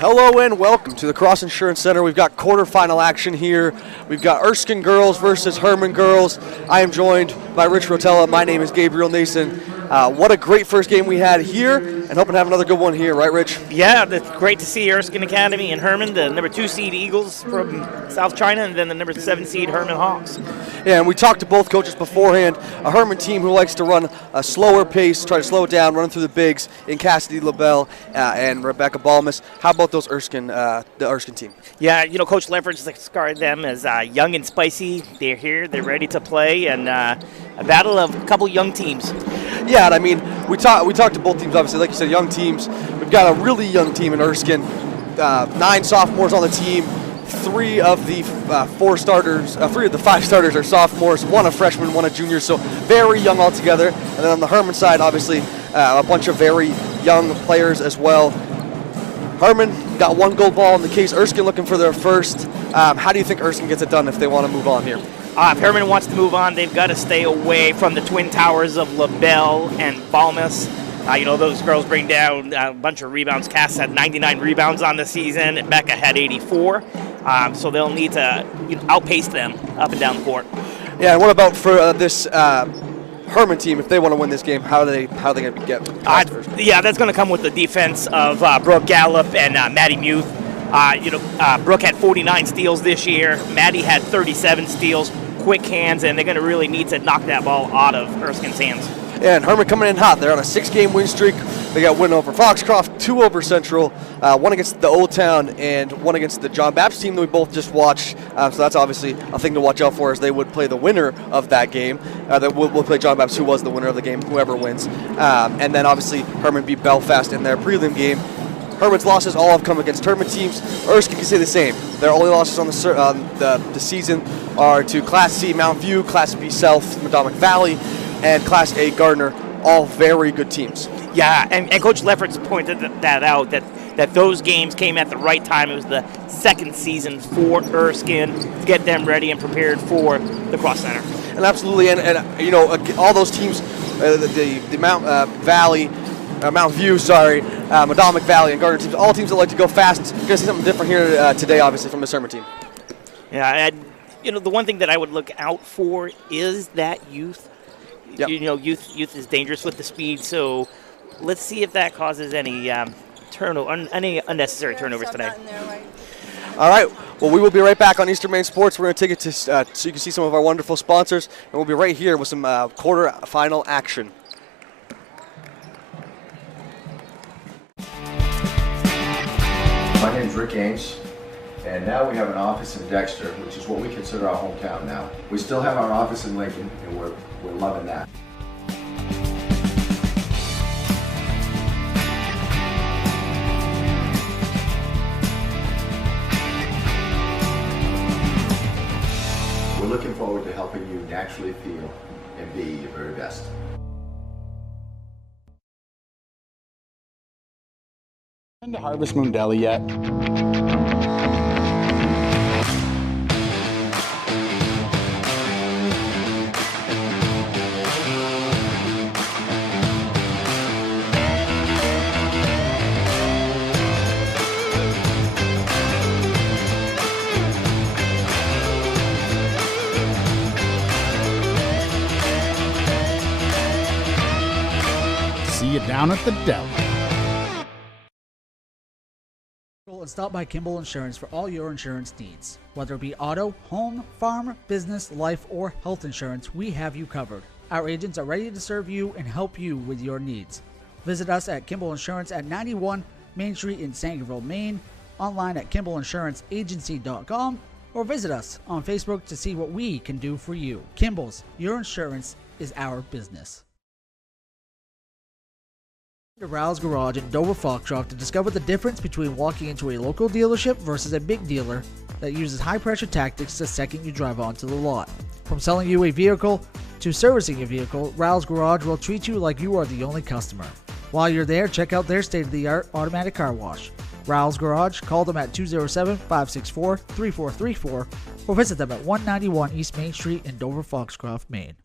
Hello and welcome to the Cross Insurance Center. We've got quarterfinal action here. We've got Erskine girls versus Hermon girls. I am joined by Rich Rotella. My name is Gabriel Nason. What a great first game we had here, and hoping to have another good one here, right, Rich? Yeah, it's great to see Erskine Academy and Hermon, the number 2 seed Eagles from South China, and then the number 7 seed Hermon Hawks. Yeah, and we talked to both coaches beforehand. A Hermon team who likes to run a slower pace, try to slow it down, running through the bigs in Cassidy LaBelle and Rebecca Balmas. How about those the Erskine team? Yeah, Coach Lefferts described them as young and spicy. They're here, they're ready to play, and a battle of a couple young teams. Yeah, and I mean, we talked to both teams, obviously. Like you said, young teams. We've got a really young team in Erskine. 9 sophomores on the team. 3 of the 5 starters are sophomores. 1 a freshman, 1 a junior. So very young altogether. And then on the Hermon side, obviously, a bunch of very young players as well. Hermon got 1 gold ball in the case. Erskine looking for their first. How do you think Erskine gets it done if they want to move on here? If Hermon wants to move on, they've got to stay away from the twin towers of LaBelle and Balmas. Those girls bring down a bunch of rebounds. Cass had 99 rebounds on the season, and Becca had 84. So they'll need to outpace them up and down the court. Yeah, and what about for this Hermon team? If they want to win this game, how are they going to get past first? Yeah, that's going to come with the defense of Brooke Gallup and Maddie Muth. Brooke had 49 steals this year. Maddie had 37 steals, quick hands, and they're going to really need to knock that ball out of Erskine's hands. Yeah, and Hermon coming in hot. They're on a 6-game win streak. They got win over Foxcroft, 2 over Central, 1 against the Old Town, and 1 against the John Baptist team that we both just watched. So that's obviously a thing to watch out for, as they would play the winner of that game. We'll play John Baptist, who was the winner of the game, whoever wins. And then obviously Hermon beat Belfast in their prelim game. Hermon's losses all have come against tournament teams. Erskine can say the same. Their only losses on the season are to Class C Mount View, Class B South Madomic Valley, and Class A Gardner, all very good teams. Yeah, and Coach Lefferts pointed that out, that those games came at the right time. It was the second season for Erskine to get them ready and prepared for the Cross Center. And absolutely, and all those teams, the Mount View, Madomic Valley and Gardner teams, all teams that like to go fast. You're going to see something different here today, obviously, from the Hermon team. Yeah, and the one thing that I would look out for is that youth. Yep. Youth is dangerous with the speed, so let's see if that causes any any unnecessary turnovers today. All right, well, we will be right back on Eastern Maine Sports. We're going to take it to so you can see some of our wonderful sponsors, and we'll be right here with some quarterfinal action. My name is Rick Ames, and now we have an office in Dexter, which is what we consider our hometown now. We still have our office in Lincoln, and we're loving that. We're looking forward to helping you naturally feel and be your very best. Been to Harvest Moon Deli yet? See you down at the deli. And stop by Kimball Insurance for all your insurance needs. Whether it be auto, home, farm, business, life, or health insurance, we have you covered. Our agents are ready to serve you and help you with your needs. Visit us at Kimball Insurance at 91 Main Street in Sangerville, Maine, online at KimballInsuranceAgency.com, or visit us on Facebook to see what we can do for you. Kimball's, your insurance is our business. To Rouse Garage in Dover Foxcroft to discover the difference between walking into a local dealership versus a big dealer that uses high-pressure tactics the second you drive onto the lot. From selling you a vehicle to servicing your vehicle, Rouse Garage will treat you like you are the only customer. While you're there, check out their state-of-the-art automatic car wash. Rouse Garage, call them at 207-564-3434 or visit them at 191 East Main Street in Dover Foxcroft, Maine.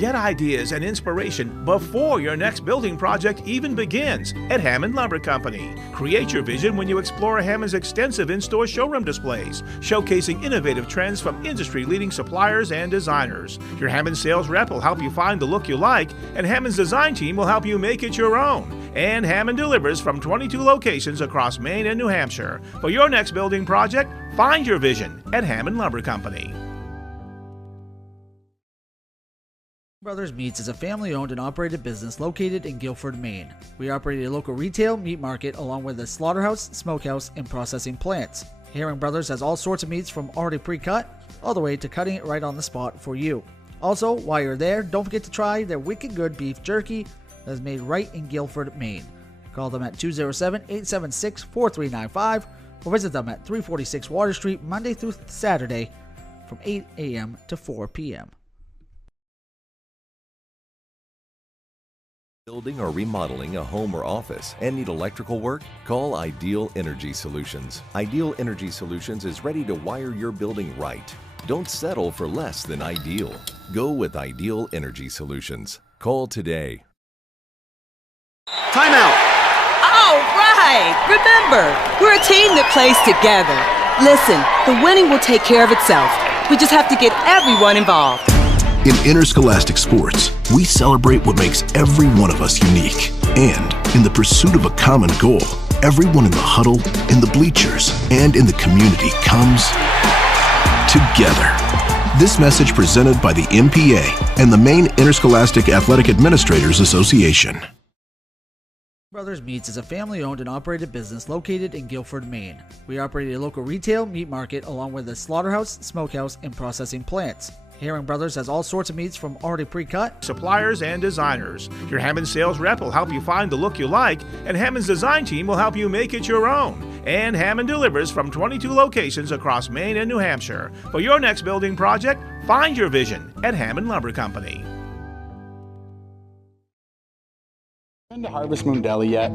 Get ideas and inspiration before your next building project even begins at Hermon Lumber Company. Create your vision when you explore Hermon's extensive in-store showroom displays, showcasing innovative trends from industry-leading suppliers and designers. Your Hermon sales rep will help you find the look you like, and Hermon's design team will help you make it your own. And Hermon delivers from 22 locations across Maine and New Hampshire. For your next building project, find your vision at Hermon Lumber Company. Brothers Meats is a family-owned and operated business located in Guilford, Maine. We operate a local retail meat market along with a slaughterhouse, smokehouse, and processing plants. Hermon Brothers has all sorts of meats from already pre-cut all the way to cutting it right on the spot for you. Also, while you're there, don't forget to try their wicked good beef jerky that is made right in Guilford, Maine. Call them at 207-876-4395 or visit them at 346 Water Street Monday through Saturday from 8 a.m. to 4 p.m. Building or remodeling a home or office and need electrical work? Call Ideal Energy Solutions. Ideal Energy Solutions is ready to wire your building right. Don't settle for less than ideal. Go with Ideal Energy Solutions. Call today. Timeout! All right! Remember, we're a team that plays together. Listen, the winning will take care of itself. We just have to get everyone involved. In interscholastic sports, we celebrate what makes every one of us unique. And in the pursuit of a common goal, everyone in the huddle, in the bleachers, and in the community comes together. This message presented by the MPA and the Maine Interscholastic Athletic Administrators Association. Brothers Meats is a family-owned and operated business located in Guilford, Maine. We operate a local retail meat market along with a slaughterhouse, smokehouse, and processing plants. Hermon Brothers has all sorts of meats from already pre-cut, Suppliers and designers. Your Hermon sales rep will help you find the look you like, and Hermon's design team will help you make it your own. And Hermon delivers from 22 locations across Maine and New Hampshire. For your next building project, find your vision at Hermon Lumber Company. Been to Harvest Moon Deli yet?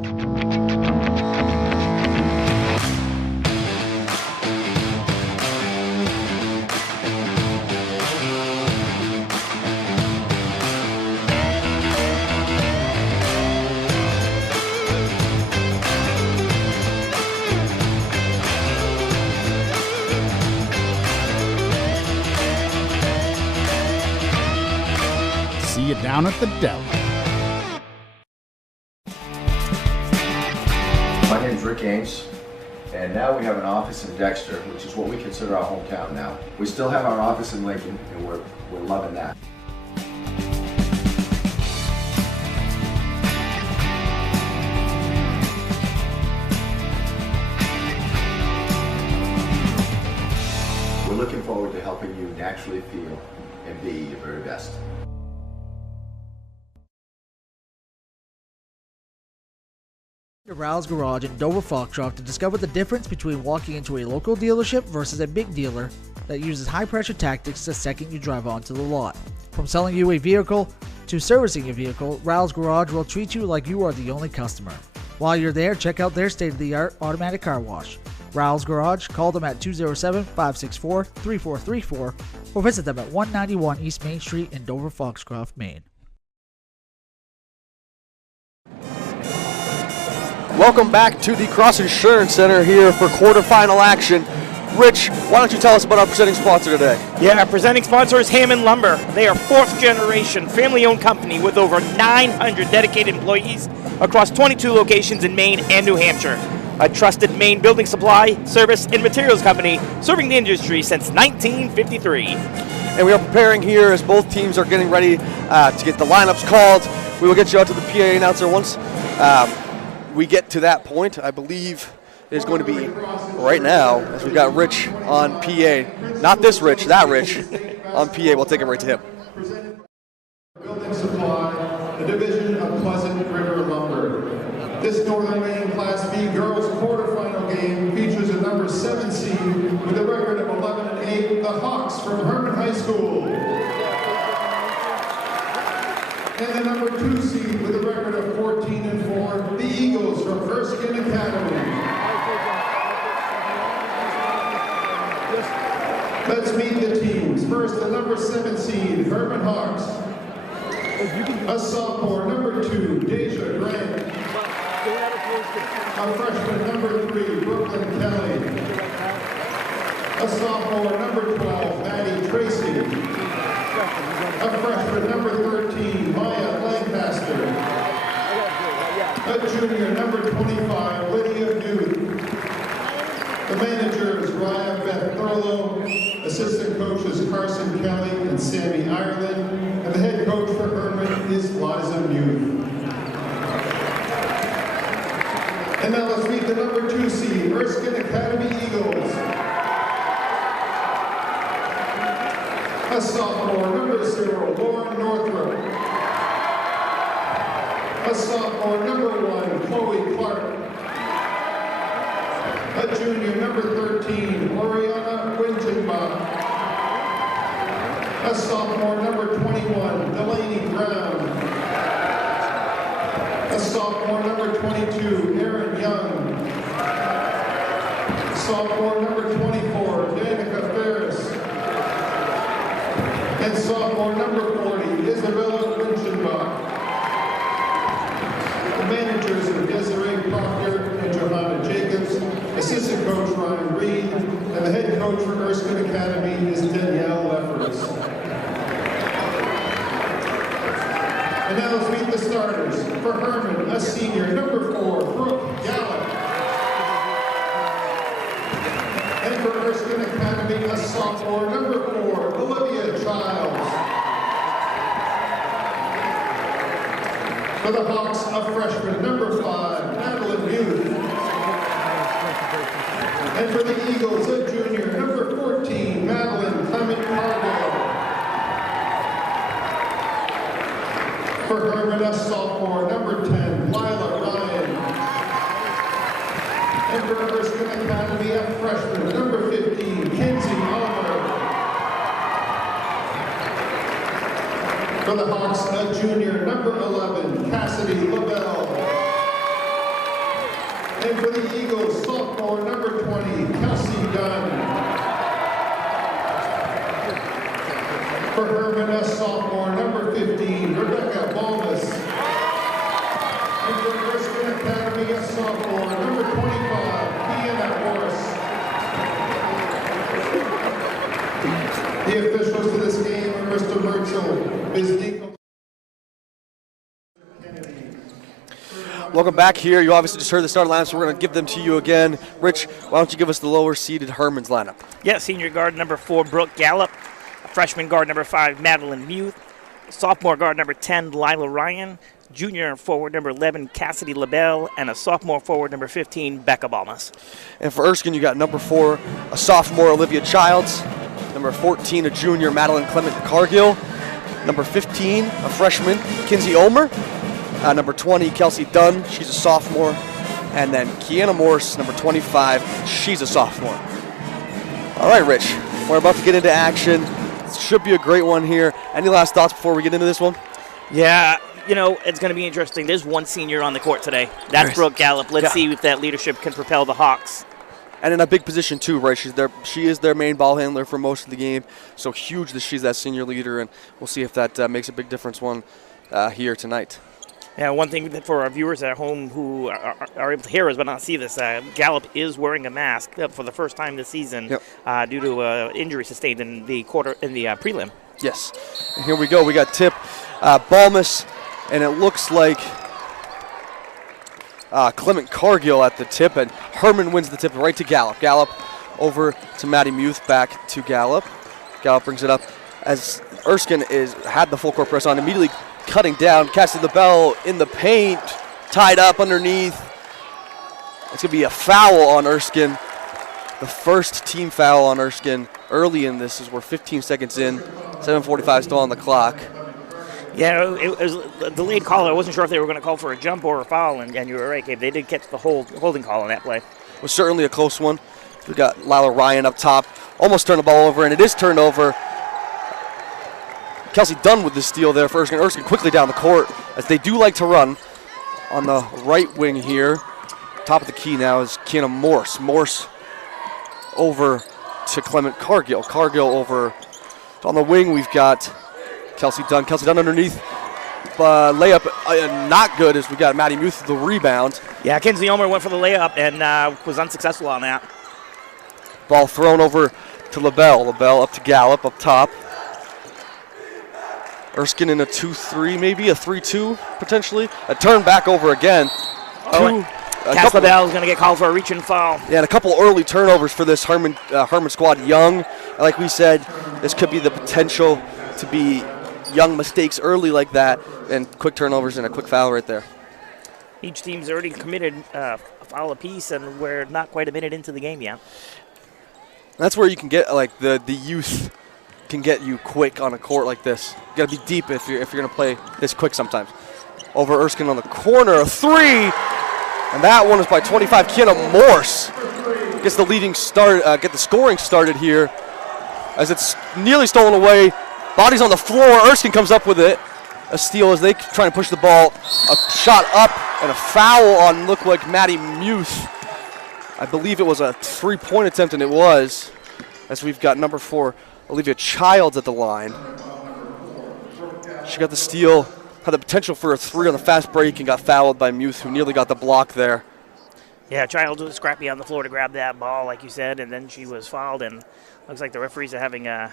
See you down at the deli. My name's Rick Ames, and now we have an office in Dexter, which is what we consider our hometown now. We still have our office in Lincoln, and we're loving that. We're looking forward to helping you naturally feel and be your very best. to Ral's Garage in Dover Foxtrot to discover the difference between walking into a local dealership versus a big dealer that uses high-pressure tactics the second you drive onto the lot. From selling you a vehicle to servicing your vehicle, Ral's Garage will treat you like you are the only customer. While you're there, check out their state-of-the-art automatic car wash. Ral's Garage, call them at 207-564-3434 or visit them at 191 East Main Street in Dover Foxcroft, Maine. Welcome back to the Cross Insurance Center here for quarterfinal action. Rich, why don't you tell us about our presenting sponsor today? Yeah, our presenting sponsor is Hermon Lumber. They are fourth generation, family-owned company with over 900 dedicated employees across 22 locations in Maine and New Hampshire. A trusted Maine building supply, service, and materials company serving the industry since 1953. And we are preparing here as both teams are getting ready to get the lineups called. We will get you out to the PA announcer once we get to that point. I believe it is going to be right now, as we've got Rich on PA. Not this Rich, that Rich on PA. We'll take it right to him. Building Supply, the division of Pleasant River Lumber. This Northern Maine Class B girls quarterfinal game features a number 7 seed with a record of 11-8, the Hawks from Hermon High School. And the number 2 seed with a record of 14-4, the Eagles from Erskine Academy. Let's meet the teams. First, the number 7 seed, Hermon Hawks. A sophomore, number 2, Deja Grant. A freshman, number 3, Brooklyn Kelly. A sophomore, number 12, Maddie Tracy. A freshman, number 13, Maya Lancaster. A junior, number 25, Lydia Newt. The managers, Ryan Beth Thurlow. Assistant coaches, Carson Kelly and Sammy Ireland. And the head coach for Hermon is Liza Muth. And now let's meet the number 2 seed, Erskine Academy Eagles. A sophomore, number 0, Lauren Northrop. A sophomore, number 1, Chloe Clark. A junior, number 13, Oriana Winchenbach. A sophomore, number 21, Delaney Brown. A sophomore, number 22, Aaron Young. Sophomore, number 24, Danica Ferris. And sophomore, number 40, Isabella Winchenbach. The managers are Desiree Proctor and Johanna Jacobs. Assistant coach Ryan Reed, and the head coach for Erskine Academy is Danielle Leffers. And now let's meet the starters. For Hermon, a senior, number 4, Brooke Gallup. And for Erskine Academy, a sophomore, number 4, Olivia Childs. For the Hawks, a freshman, number 5, Madeline Muth. And for the Eagles, a junior, number 14, Madeline Clement Cargill. For Hermon, a sophomore, number 10, Lila Ryan. And for Erskine Academy, a freshman, number 15, Kinsey Ulmer. For the Hawks, a junior, number 11, Cassidy LaBelle. And for the Eagles, sophomore, number 20, Kelsey Dunn. For Hermon, a sophomore, number 15, Rebecca Balmas. And for Erskine Academy, a sophomore, number 25, Deanna Morris. The officials to this game are Mr. Mertzel, Ms. Deacon. Welcome back here. You obviously just heard the starting lineup, so we're going to give them to you again. Rich, why don't you give us the lower seeded Hermon's lineup? Yeah, senior guard number 4, Brooke Gallup. Freshman guard number 5, Madeline Muth. Sophomore guard number 10, Lila Ryan. Junior forward number 11, Cassidy LaBelle. And a sophomore forward number 15, Becca Balmas. And for Erskine, you got number 4, a sophomore, Olivia Childs. Number 14, a junior, Madeline Clement Cargill. Number 15, a freshman, Kinsey Ulmer. Number 20, Kelsey Dunn, she's a sophomore. And then Kiana Morse, number 25, she's a sophomore. All right, Rich, we're about to get into action. This should be a great one here. Any last thoughts before we get into this one? Yeah, you know, it's going to be interesting. There's one senior on the court today. That's Brooke Gallup. Let's see if that leadership can propel the Hawks. And in a big position too, right? She is their main ball handler for most of the game. So huge that she's that senior leader, and we'll see if that makes a big difference here tonight. Yeah, one thing for our viewers at home who are able to hear us but not see this, Gallup is wearing a mask for the first time this season due to injury sustained in the prelim. Yes. And here we go. We got tip Balmas, and it looks like Clement Cargill at the tip, and Hermon wins the tip right to Gallup. Gallup over to Maddie Muth, back to Gallup. Gallup brings it up as Erskine had the full court press on, immediately cutting down. Cassidy LaBelle in the paint, tied up underneath. It's going to be a foul on Erskine. The first team foul on Erskine early in this, as we're 15 seconds in, 7:45 still on the clock. Yeah, it was a delayed call. I wasn't sure if they were going to call for a jump or a foul, and you were right, Gabe. They did catch the holding call on that play. It was certainly a close one. We got Lila Ryan up top, almost turned the ball over, and it is turned over. Kelsey Dunn with the steal there for Erskine. Erskine quickly down the court, as they do like to run on the right wing here. Top of the key now is Kiana Morse. Morse over to Clement Cargill. Cargill over on the wing. We've got Kelsey Dunn. Kelsey Dunn underneath. layup not good as we got Maddie Muth with the rebound. Yeah, Kinsey Omer went for the layup and was unsuccessful on that. Ball thrown over to LaBelle. LaBelle up to Gallup up top. Erskine in a 2-3 maybe, a 3-2 potentially. A turn back over again. Cass LaBelle is going to get called for a reach and foul. Yeah, and a couple early turnovers for this Hermon squad. Young, like we said, this could be the potential to be young mistakes early like that, and quick turnovers and a quick foul right there. Each team's already committed a foul apiece, and we're not quite a minute into the game yet. That's where you can get, like, the youth can get you quick on a court like this. You got to be deep if you're going to play this quick sometimes. Over Erskine on the corner, a three, and that one is by 25. Kiana Morse gets the leading start, get the scoring started here as it's nearly stolen away. Body's on the floor. Erskine comes up with it. A steal as they try and push the ball. A shot up and a foul on looked like Maddie Muth. I believe it was a three-point attempt, and it was, as we've got number 4, Olivia Childs at the line. She got the steal, had the potential for a three on the fast break, and got fouled by Muth, who nearly got the block there. Yeah, Childs was scrappy on the floor to grab that ball, like you said, and then she was fouled, and looks like the referees are having a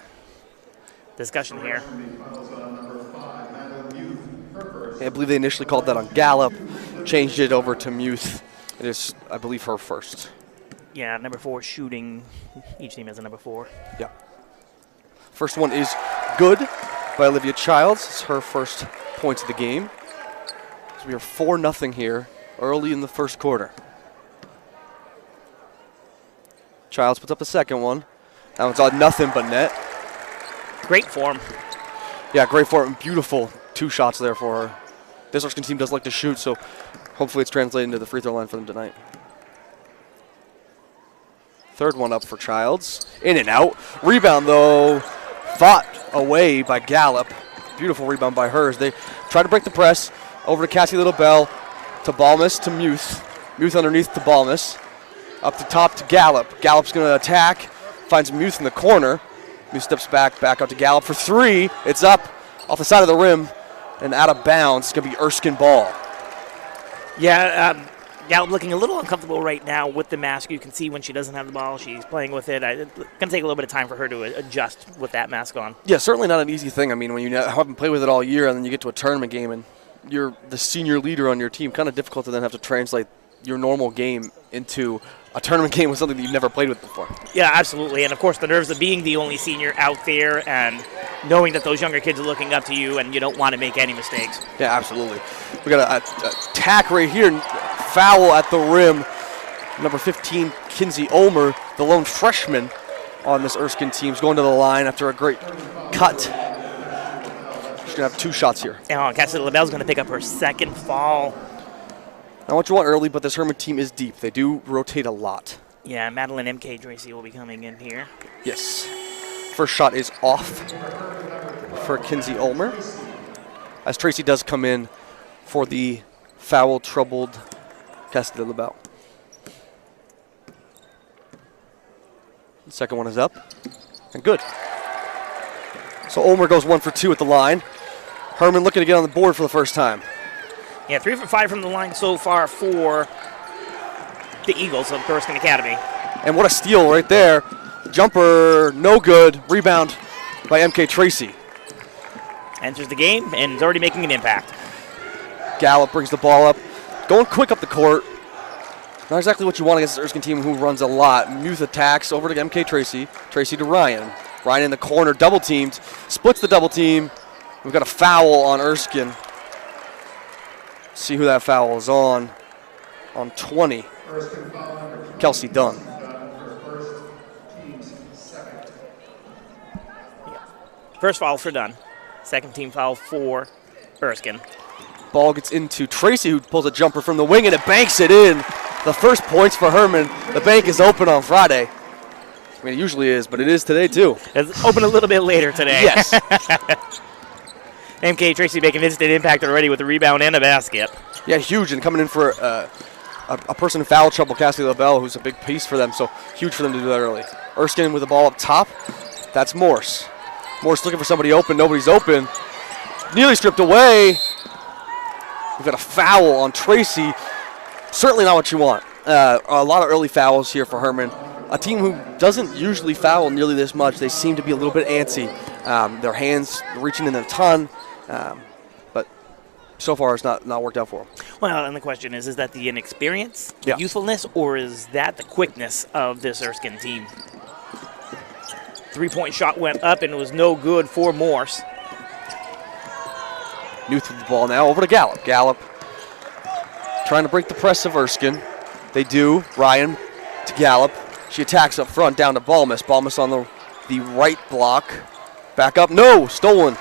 discussion here. I believe they initially called that on Gallup, changed it over to Muth. It is, I believe, her first. Yeah, number 4 shooting. Each team has a number 4. Yeah. First one is good by Olivia Childs. It's her first points of the game. So we are 4-0 here early in the first quarter. Childs puts up the second one. That one's on nothing but net. Great form. Yeah, great form. Beautiful 2 shots there for her. This Erskine team does like to shoot, so hopefully it's translated into the free throw line for them tonight. Third one up for Childs. In and out. Rebound, though, fought away by Gallup. Beautiful rebound by hers. They try to break the press. Over to Cassie LaBelle, to Balmus, to Muth. Muth underneath to Balmus. Up the top to Gallup. Gallup's going to attack. Finds Muth in the corner. Muth steps back out to Gallup for 3. It's up off the side of the rim and out of bounds. It's going to be Erskine ball. Yeah, Gallup looking a little uncomfortable right now with the mask. You can see when she doesn't have the ball, she's playing with it. It's going to take a little bit of time for her to adjust with that mask on. Yeah, certainly not an easy thing. I mean, when you haven't played with it all year and then you get to a tournament game and you're the senior leader on your team, kind of difficult to then have to translate your normal game into a tournament game with something that you've never played with before. Yeah, absolutely. And, of course, the nerves of being the only senior out there and knowing that those younger kids are looking up to you and you don't want to make any mistakes. Yeah, absolutely. We got a attack right here. Foul at the rim. Number 15, Kinsey Omer, the lone freshman on this Erskine team, is going to the line after a great cut. She's going to have 2 shots here. And Cassie LaBelle's going to pick up her second foul. Not what you want early, but this Hermon team is deep. They do rotate a lot. Yeah, Madeline M.K. Tracy will be coming in here. Yes. First shot is off for Kinsey Ulmer, as Tracy does come in for the foul-troubled Cassie LaBelle. The second one is up, and good. So Ulmer goes 1 for 2 at the line. Hermon looking to get on the board for the first time. Yeah, 3 for 5 from the line so far for the Eagles of Erskine Academy. And what a steal right there. Jumper, no good. Rebound by MK Tracy. Enters the game and is already making an impact. Gallup brings the ball up. Going quick up the court. Not exactly what you want against this Erskine team who runs a lot. Muth attacks over to MK Tracy. Tracy to Ryan. Ryan in the corner, double teamed. Splits the double team. We've got a foul on Erskine. See who that foul is on 20. Kelsey Dunn. First foul for Dunn. Second team foul for Erskine. Ball gets into Tracy, who pulls a jumper from the wing, and it banks it in. The first points for Hermon. The bank is open on Friday. I mean, it usually is, but it is today, too. It's open a little bit later today. Yes. MK Tracy making instant impact already with a rebound and a basket. Yeah, huge, and coming in for a person in foul trouble, Cassie LaBelle, who's a big piece for them, so huge for them to do that early. Erskine with the ball up top. That's Morse. Morse looking for somebody open. Nobody's open. nearly stripped away. We've got a foul on Tracy. Certainly not what you want. A lot of early fouls here for Hermon. A team who doesn't usually foul nearly this much. They seem to be a little bit antsy. Their hands reaching in a ton, but so far it's not worked out for them. Well, and the question is that the inexperience, the Yeah. youthfulness, or is that the quickness of this Erskine team? 3-point shot went up and it was no good for Morse. Newth with the ball now over to Gallup. Gallup trying to break the press of Erskine. They do. Ryan to Gallup. She attacks up front down to Balmus. Balmus on the right block. Back up. No! Stolen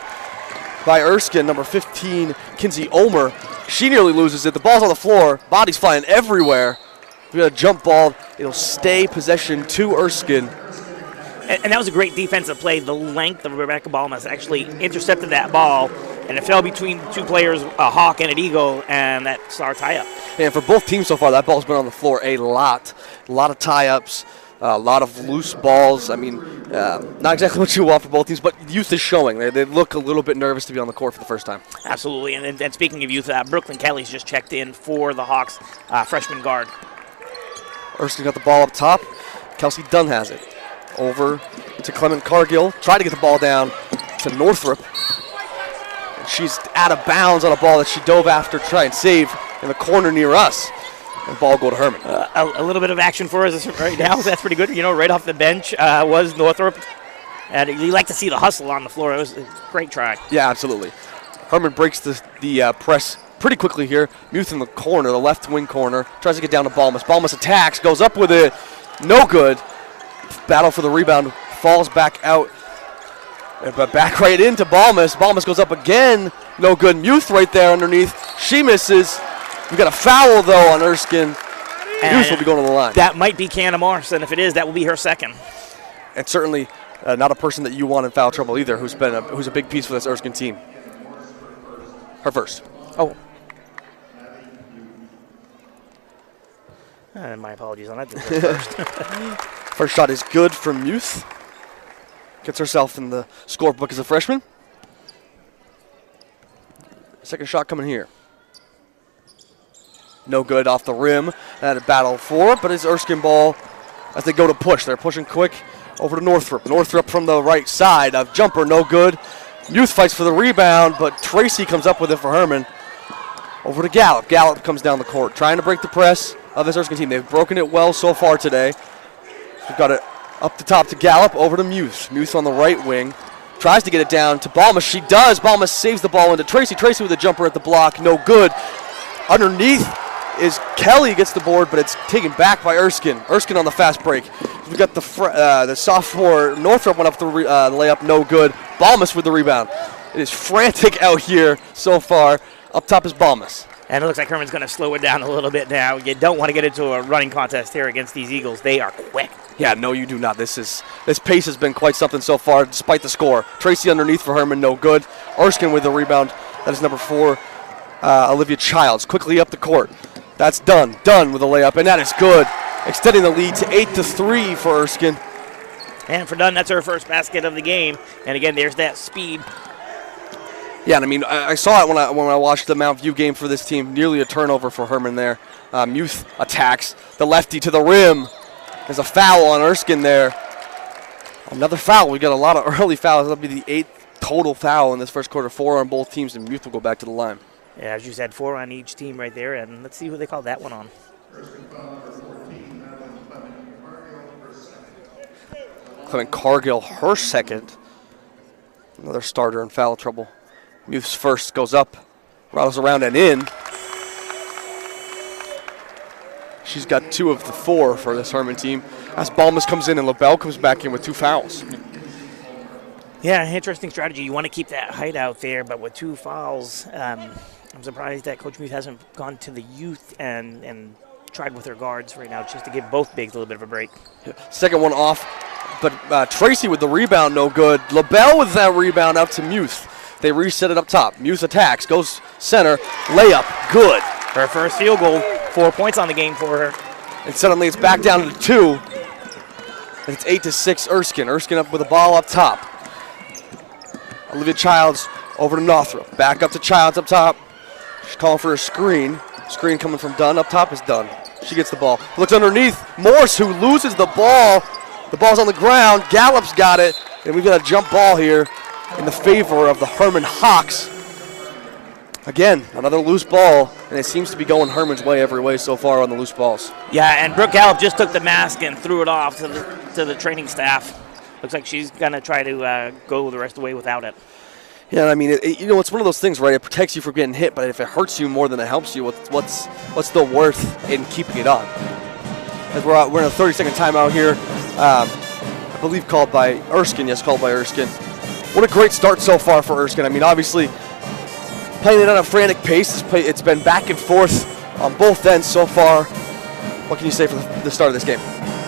by Erskine. Number 15, Kinsey Omer. She nearly loses it. The ball's on the floor. Body's flying everywhere. We got a jump ball. It'll stay possession to Erskine. And that was a great defensive play. The length of Rebecca Balmus actually intercepted that ball, and it fell between two players, a Hawk and an Eagle, and that's our tie-up. And for both teams so far, that ball's been on the floor a lot. A lot of tie-ups, a lot of loose balls. I mean, not exactly what you want for both teams, but youth is showing. They look a little bit nervous to be on the court for the first time. Absolutely. And speaking of youth, Brooklyn Kelly's just checked in for the Hawks, freshman guard. Erskine got the ball up top. Kelsey Dunn has it. Over to Clement Cargill. Tried to get the ball down to Northrup. And she's out of bounds on a ball that she dove after to try and save in the corner near us. And ball go to Hermon. A little bit of action for us right now. That's pretty good. You know, right off the bench was Northrup. And you like to see the hustle on the floor. It was a great try. Yeah, absolutely. Hermon breaks the press pretty quickly here. Muth in the corner, the left wing corner. Tries to get down to Balmus. Balmus attacks, goes up with it. No good. Battle for the rebound, falls back out, but back right into Balmus. Balmus goes up again, no good. Muth right there underneath, she misses. We got a foul though on Erskine. Muth will be going to the line. That might be Canna Morse, and if it is, that will be her second. And certainly not a person that you want in foul trouble either, who's a big piece for this Erskine team. Her first. Oh. My apologies on that. First. First shot is good from Muth. Gets herself in the scorebook as a freshman. Second shot coming here. No good off the rim. Had a battle for it, but it's Erskine ball as they go to push. They're pushing quick over to Northrup. Northrup from the right side. A jumper, no good. Muth fights for the rebound, but Tracy comes up with it for Hermon. Over to Gallup. Gallup comes down the court, trying to break the press of this Erskine team. They've broken it well so far today. We've got it up the top to Gallup, over to Muth. Muth on the right wing. Tries to get it down to Balmus. She does. Balmus saves the ball into Tracy. Tracy with a jumper at the block. No good. Underneath is Kelly, gets the board, but it's taken back by Erskine. Erskine on the fast break. We've got the sophomore Northrup went up the layup. No good. Balmus with the rebound. It is frantic out here so far. Up top is Balmus. And it looks like Hermon's going to slow it down a little bit now. You don't want to get into a running contest here against these Eagles. They are quick. Yeah, no, you do not. This pace has been quite something so far, despite the score. Tracy underneath for Hermon, no good. Erskine with the rebound. That is number 4, Olivia Childs. Quickly up the court. That's done. Done with a layup, and that is good. Extending the lead to 8-3 for Erskine. And for Dunn, that's her first basket of the game. And again, there's that speed. Yeah, and I mean, I saw it when I watched the Mount View game for this team. Nearly a turnover for Hermon there. Muth attacks the lefty to the rim. There's a foul on Erskine there. Another foul. We got a lot of early fouls. That'll be the 8th total foul in this first quarter. 4 on both teams, and Muth will go back to the line. Yeah, as you said, 4 on each team right there. And let's see who they call that one on. Clement Cargill, her second. Another starter in foul trouble. Muth's first goes up, rattles around and in. She's got 2 of the 4 for this Hermon team. As Balmus comes in and LaBelle comes back in with 2 fouls. Yeah, interesting strategy. You want to keep that height out there, but with 2 fouls, I'm surprised that Coach Muth hasn't gone to the youth and tried with her guards right now just to give both bigs a little bit of a break. Yeah. Second one off, but Tracy with the rebound, no good. LaBelle with that rebound out to Muth. They reset it up top. Muth attacks, goes center, layup, good. Her first field goal, 4 points on the game for her. And suddenly it's back down to 2. And it's 8-6 Erskine. Erskine up with the ball up top. Olivia Childs Over to Northrop. Back up to Childs up top. She's calling for a screen. Screen coming from Dunn up top is Dunn. She gets the ball. Looks underneath. Morse, who loses the ball. The ball's on the ground. Gallup's got it. And we've got a jump ball here in the favor of the Hermon Hawks. Again, another loose ball, and it seems to be going Hermon's way every way so far on the loose balls. Yeah, and Brooke Gallup just took the mask and threw it off to the training staff. Looks like she's going to try to go the rest of the way without it. Yeah, I mean, it's one of those things, right? It protects you from getting hit, but if it hurts you more than it helps you, what's the worth in keeping it on? As we're in a 30-second timeout here, I believe called by Erskine. Yes, called by Erskine. What a great start so far for Erskine. I mean, obviously, playing it on a frantic pace. It's been back and forth on both ends so far. What can you say for the start of this game?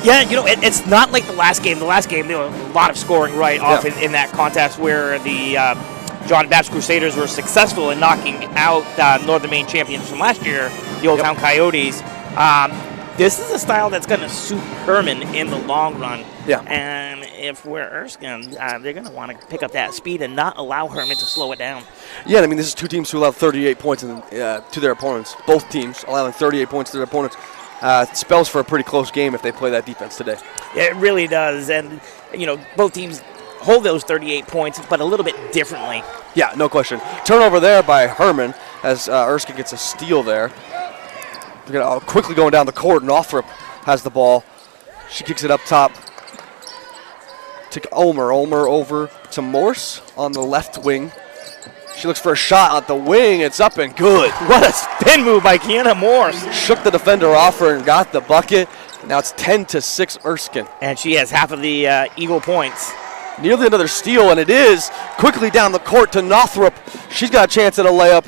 Yeah, it's not like the last game. The last game, there was a lot of scoring right off in that contest where the John Baptist Crusaders were successful in knocking out Northern Maine champions from last year, the Old Town Coyotes. This is a style that's going to suit Hermon in the long run. Yeah. And if we're Erskine, they're going to want to pick up that speed and not allow Hermon to slow it down. Yeah, I mean, this is two teams who allow 38 points to their opponents. Both teams allowing 38 points to their opponents. It spells for a pretty close game if they play that defense today. Yeah, it really does. And, both teams hold those 38 points, but a little bit differently. Yeah, no question. Turnover there by Hermon as Erskine gets a steal there. They're quickly going down the court. Northrop has the ball. She kicks it up top to Ulmer. Ulmer over to Morse on the left wing. She looks for a shot at the wing. It's up and good. What a spin move by Kiana Morse. Shook the defender off her and got the bucket. Now it's 10-6 Erskine. And she has half of the Eagle points. Nearly another steal, and it is. Quickly down the court to Northrop. She's got a chance at a layup.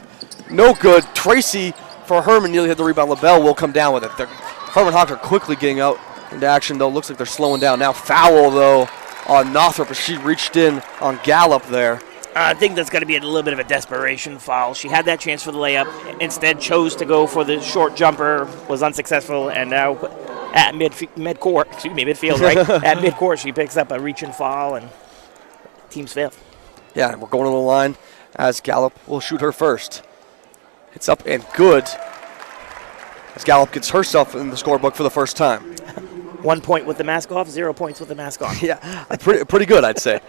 No good. Tracy for Hermon nearly hit the rebound. LaBelle will come down with it. The Hermon Hawks are quickly getting out into action, though. Looks like they're slowing down. Now foul, though, on Northrop as she reached in on Gallup there. I think that's going to be a little bit of a desperation foul. She had that chance for the layup, instead chose to go for the short jumper, was unsuccessful, and now at midfield, right? At midcourt, she picks up a reach and foul, and team's fail. Yeah, we're going to the line as Gallup will shoot her first. It's up and good as Gallup gets herself in the scorebook for the first time. 1 point with the mask off, 0 points with the mask on. Yeah, pretty good, I'd say.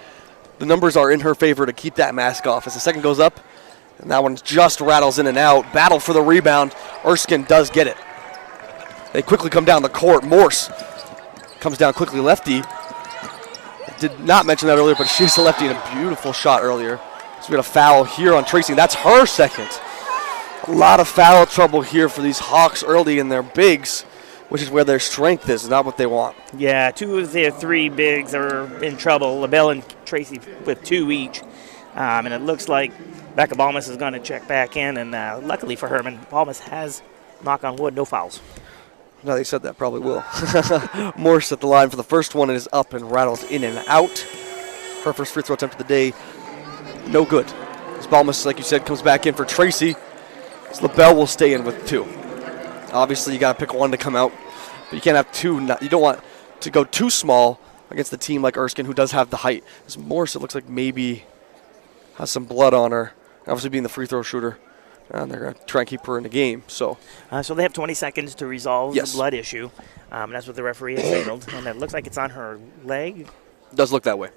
The numbers are in her favor to keep that mask off. As the second goes up, and that one just rattles in and out. Battle for the rebound. Erskine does get it. They quickly come down the court. Morse comes down quickly, lefty. I did not mention that earlier, but she's a lefty and a beautiful shot earlier. So we got a foul here on Tracy. That's her second. A lot of foul trouble here for these Hawks early in their bigs, which is where their strength is, not what they want. Yeah, two of their three bigs are in trouble. LaBelle and Tracy with two each. And it looks like Becca Balmas is going to check back in. And luckily for Hermon, Balmas has, knock on wood, no fouls. Now they said that, probably will. Morse at the line for the first one. It is up and rattles in and out. Her first free throw attempt of the day, no good. As Balmas, like you said, comes back in for Tracy. So LaBelle will stay in with two. Obviously, you got to pick one to come out, but you can't have two. You don't want to go too small against a team like Erskine, who does have the height. As Morse, it looks like maybe has some blood on her. Obviously, being the free throw shooter, and they're going to try and keep her in the game. So they have 20 seconds to resolve the blood issue. That's what the referee has signaled, and it looks like it's on her leg. It does look that way.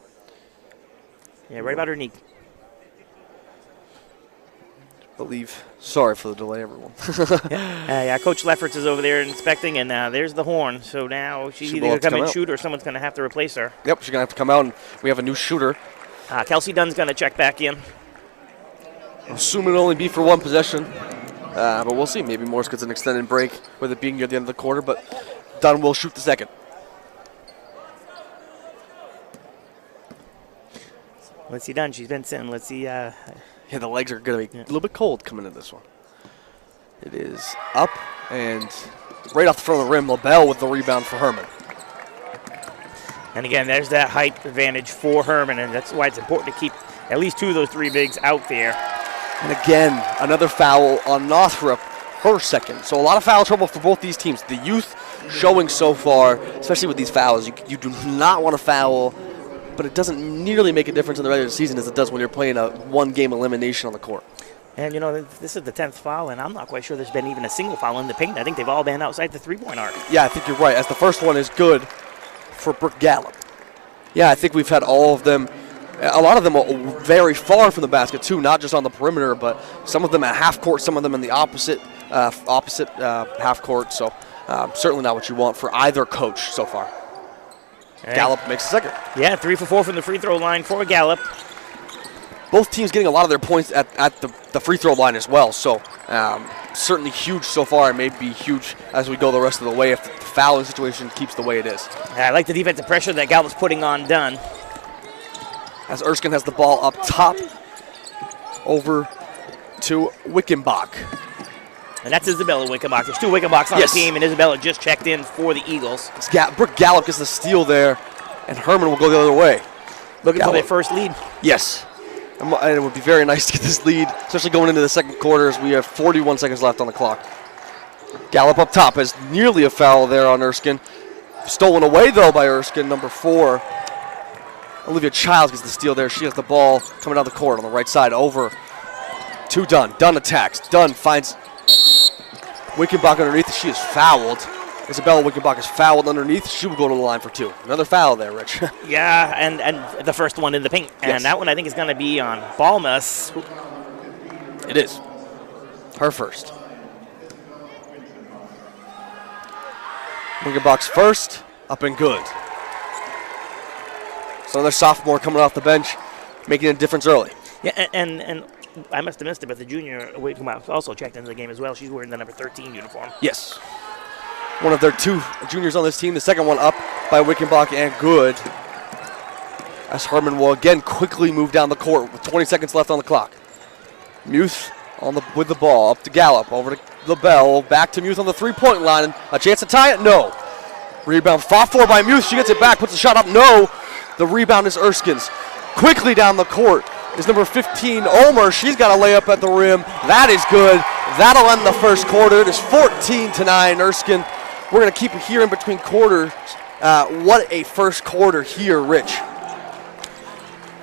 Yeah, right about her knee. Sorry for the delay, everyone. Yeah, Coach Lefferts is over there inspecting, and there's the horn. So now she's either going to come and shoot or someone's going to have to replace her. Yep, she's going to have to come out, and we have a new shooter. Kelsey Dunn's going to check back in. I assume it'll only be for one possession, but we'll see. Maybe Morse gets an extended break with it being near the end of the quarter, but Dunn will shoot the second. Let's see Dunn. She's been sitting. Let's see. Yeah, the legs are going to be a little bit cold coming into this one. It is up and right off the front of the rim. LaBelle with the rebound for Hermon. And again, there's that height advantage for Hermon, and that's why it's important to keep at least two of those three bigs out there. And again, another foul on Northrop, her second. So a lot of foul trouble for both these teams. The youth showing so far, especially with these fouls, you do not want to foul but it doesn't nearly make a difference in the regular season as it does when you're playing a one-game elimination on the court. And, this is the 10th foul, and I'm not quite sure there's been even a single foul in the paint. I think they've all been outside the three-point arc. Yeah, I think you're right, as the first one is good for Brooke Gallup. Yeah, I think we've had all of them. A lot of them are very far from the basket, too, not just on the perimeter, but some of them at half court, some of them in the opposite half court. So certainly not what you want for either coach so far. Right. Gallup makes the second. Yeah, 3 for 4 from the free throw line for Gallup. Both teams getting a lot of their points at the free throw line as well. So certainly huge so far, and may be huge as we go the rest of the way if the fouling situation keeps the way it is. I like the defensive pressure that Gallup's putting on Dunn. As Erskine has the ball up top over to Wickenbach. And that's Isabella Wickenbach. There's 2 Wickenbachs on the team, and Isabella just checked in for the Eagles. Brooke Gallup gets the steal there, and Hermon will go the other way. Looking for their first lead. Yes. And it would be very nice to get this lead, especially going into the second quarter as we have 41 seconds left on the clock. Gallup up top has nearly a foul there on Erskine. Stolen away, though, by Erskine, number 4. Olivia Childs gets the steal there. She has the ball coming down the court on the right side over to Dunn. Dunn attacks. Dunn finds Wickenbach underneath. She is fouled. Isabella Wickenbach is fouled underneath. She will go to the line for 2. Another foul there, Rich. Yeah, and the first one in the paint. And that one I think is going to be on Balmus. It is. Her first. Wickenbach's first. Up and good. So another sophomore coming off the bench, making a difference early. Yeah, and I must have missed it, but the junior Wickenbach also checked into the game as well. She's wearing the number 13 uniform. Yes. One of their 2 juniors on this team. The second one up by Wickenbach and good. As Hermon will again quickly move down the court with 20 seconds left on the clock. Muth with the ball up to Gallup, over to LaBelle, back to Muth on the 3-point line. And a chance to tie it? No. Rebound fought for by Muth. She gets it back, puts the shot up. No. The rebound is Erskine's. Quickly down the court is number 15, Ulmer. She's got a layup at the rim. That is good. That'll end the first quarter. It is 14-9, Erskine. We're going to keep it here in between quarters. What a first quarter here, Rich.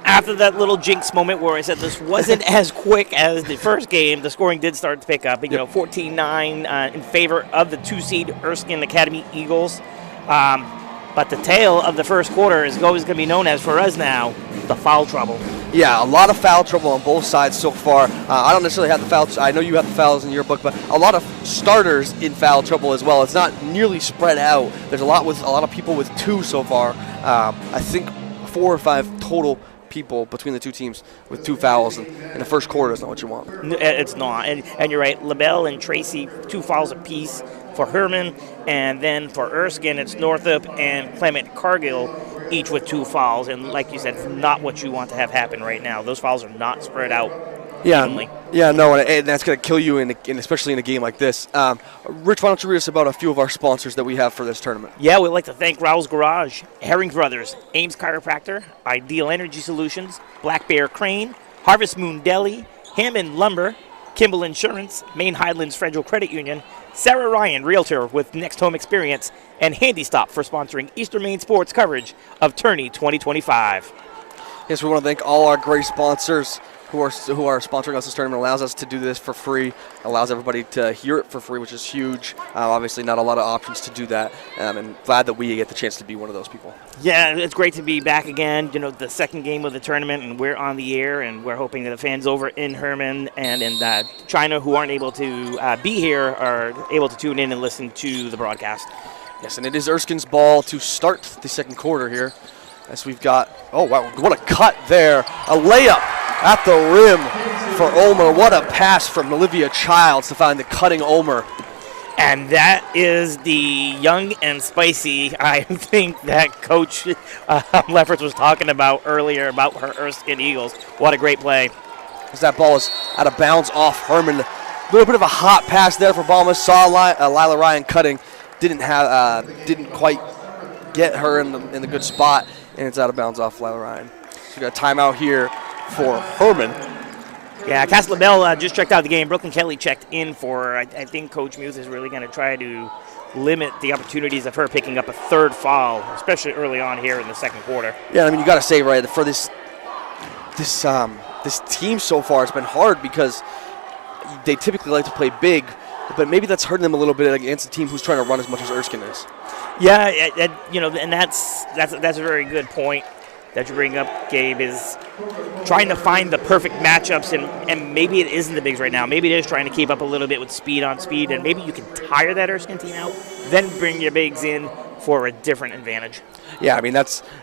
After that little jinx moment where I said this wasn't as quick as the first game, the scoring did start to pick up. 14-9 in favor of the 2-seed Erskine Academy Eagles. But the tale of the first quarter is always going to be known as, for us now, the foul trouble. Yeah, a lot of foul trouble on both sides so far. I don't necessarily have the fouls. I know you have the fouls in your book, but a lot of starters in foul trouble as well. It's not nearly spread out. There's a lot of people with 2 so far. I think 4 or 5 total people between the 2 teams with 2 fouls, and in the first quarter is not what you want. It's not, and you're right. LaBelle and Tracy, 2 fouls apiece for Hermon, and then for Erskine, it's Northup and Clement Cargill, each with 2 fouls. And like you said, it's not what you want to have happen right now. Those fouls are not spread out evenly. Yeah, no, and that's going to kill you, especially in a game like this. Rich, why don't you read us about a few of our sponsors that we have for this tournament? Yeah, we'd like to thank Rouse Garage, Herring Brothers, Ames Chiropractor, Ideal Energy Solutions, Black Bear Crane, Harvest Moon Deli, Hammond Lumber, Kimball Insurance, Maine Highlands Federal Credit Union, Sarah Ryan, Realtor with Next Home Experience, and Handy Stop for sponsoring Eastern Maine sports coverage of Tourney 2025. Yes, we want to thank all our great sponsors who are sponsoring us this tournament. Allows us to do this for free, allows everybody to hear it for free, which is huge. Obviously not a lot of options to do that, and glad that we get the chance to be one of those people. Yeah, it's great to be back again, the second game of the tournament, and we're on the air, and we're hoping that the fans over in Hermon and in China who aren't able to be here are able to tune in and listen to the broadcast. Yes, and it is Erskine's ball to start the second quarter here, as we've got, oh wow, what a cut there, a layup at the rim for Ulmer. What a pass from Olivia Childs to find the cutting Ulmer. And that is the young and spicy, I think, that Coach Lefferts was talking about earlier about her Erskine Eagles. What a great play. As that ball is out of bounds off Hermon. A little bit of a hot pass there for Balmus. Saw Lila Ryan cutting. Didn't quite get her in the good spot, and it's out of bounds off Lila Ryan. So we got a timeout here for Hermon. Yeah, Cass LaBelle just checked out the game. Brooklyn Kelly checked in for her. I think Coach Muth is really going to try to limit the opportunities of her picking up a third foul, especially early on here in the second quarter. Yeah, I mean, you got to say, right, for this team so far, it's been hard because they typically like to play big, but maybe that's hurting them a little bit against a team who's trying to run as much as Erskine is. Yeah, and that's a very good point that you bring up, Gabe, is trying to find the perfect matchups, and maybe it isn't the bigs right now. Maybe it is trying to keep up a little bit with speed on speed, and maybe you can tire that Erskine team out, then bring your bigs in for a different advantage. Yeah, I mean,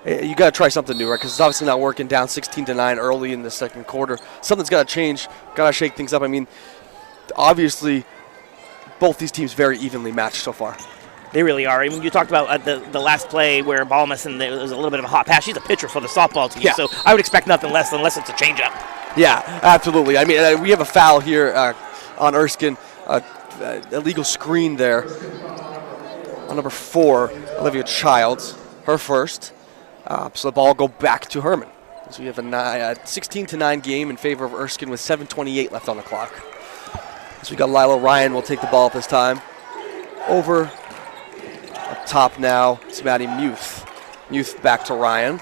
you got to try something new, right? Because it's obviously not working, down 16-9 early in the second quarter. Something's got to change, got to shake things up. I mean, obviously, both these teams very evenly matched so far. They really are. I mean, you talked about the last play where Balmus, and there was a little bit of a hot pass. She's a pitcher for the softball team, so I would expect nothing less unless it's a changeup. Yeah, absolutely. I mean, we have a foul here on Erskine, illegal screen there on number 4, Olivia Childs, her first. So the ball will go back to Hermon. So we have a 16-9 game in favor of Erskine with 7:28 left on the clock. So we got Lila Ryan will take the ball at this time. Over up top now, it's Maddie Muth. Muth back to Ryan.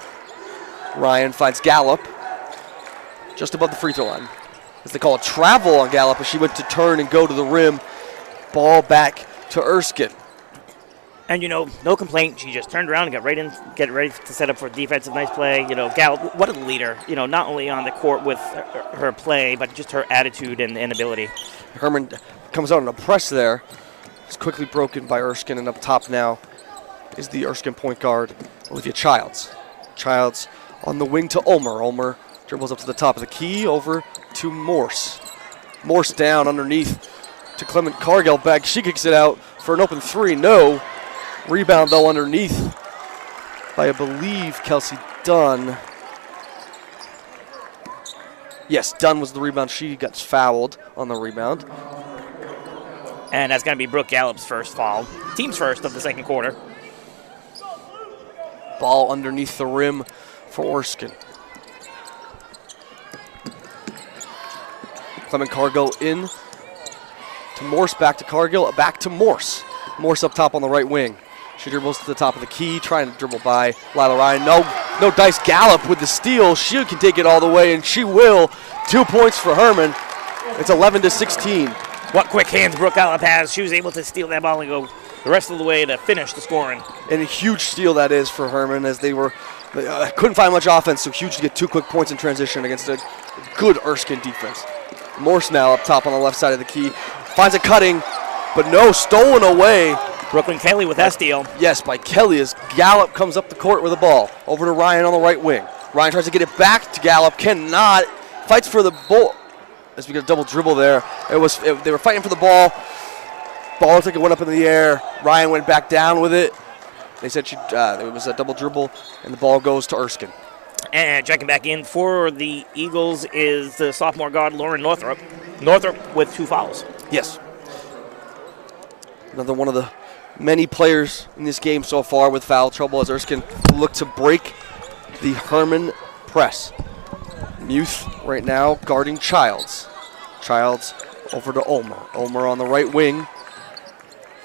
Ryan finds Gallup just above the free throw line. As they call it travel on Gallup as she went to turn and go to the rim. Ball back to Erskine. And, no complaint. She just turned around and got ready to set up for a defensive nice play. Gallup, what a leader. Not only on the court with her play, but just her attitude and ability. Hermon comes out in a press there. It's quickly broken by Erskine, and up top now is the Erskine point guard, Olivia Childs. Childs on the wing to Ulmer. Ulmer dribbles up to the top of the key, over to Morse. Morse down underneath to Clement Cargill. Back, she kicks it out for an open 3. No. Rebound, though, underneath by, I believe, Kelsey Dunn. Yes, Dunn was the rebound. She gets fouled on the rebound. And that's going to be Brooke Gallup's first foul. Team's first of the second quarter. Ball underneath the rim for Erskine. Clement Cargill in to Morse, back to Cargill, back to Morse. Morse up top on the right wing. She dribbles to the top of the key, trying to dribble by Lila Ryan. No dice. Gallup with the steal. She can take it all the way, and she will. 2 points for Hermon. It's 11-16. What quick hands Brooke Gallup has. She was able to steal that ball and go the rest of the way to finish the scoring. And a huge steal that is for Hermon, as they couldn't find much offense, so huge to get 2 quick points in transition against a good Erskine defense. Morse now up top on the left side of the key. Finds a cutting, but no, stolen away. Brooklyn Kelly with that steal. Yes, by Kelly as Gallup comes up the court with the ball. Over to Ryan on the right wing. Ryan tries to get it back to Gallup, cannot. Fights for the ball. As we get a double dribble there. They were fighting for the ball. Ball looked like it went up in the air. Ryan went back down with it. They said it was a double dribble, and the ball goes to Erskine. And checking back in for the Eagles is the sophomore guard, Lauren Northrup. Northrup with 2 fouls. Yes. Another one of the many players in this game so far with foul trouble as Erskine look to break the Hermon press. Muth right now guarding Childs. Childs over to Ulmer. Ulmer on the right wing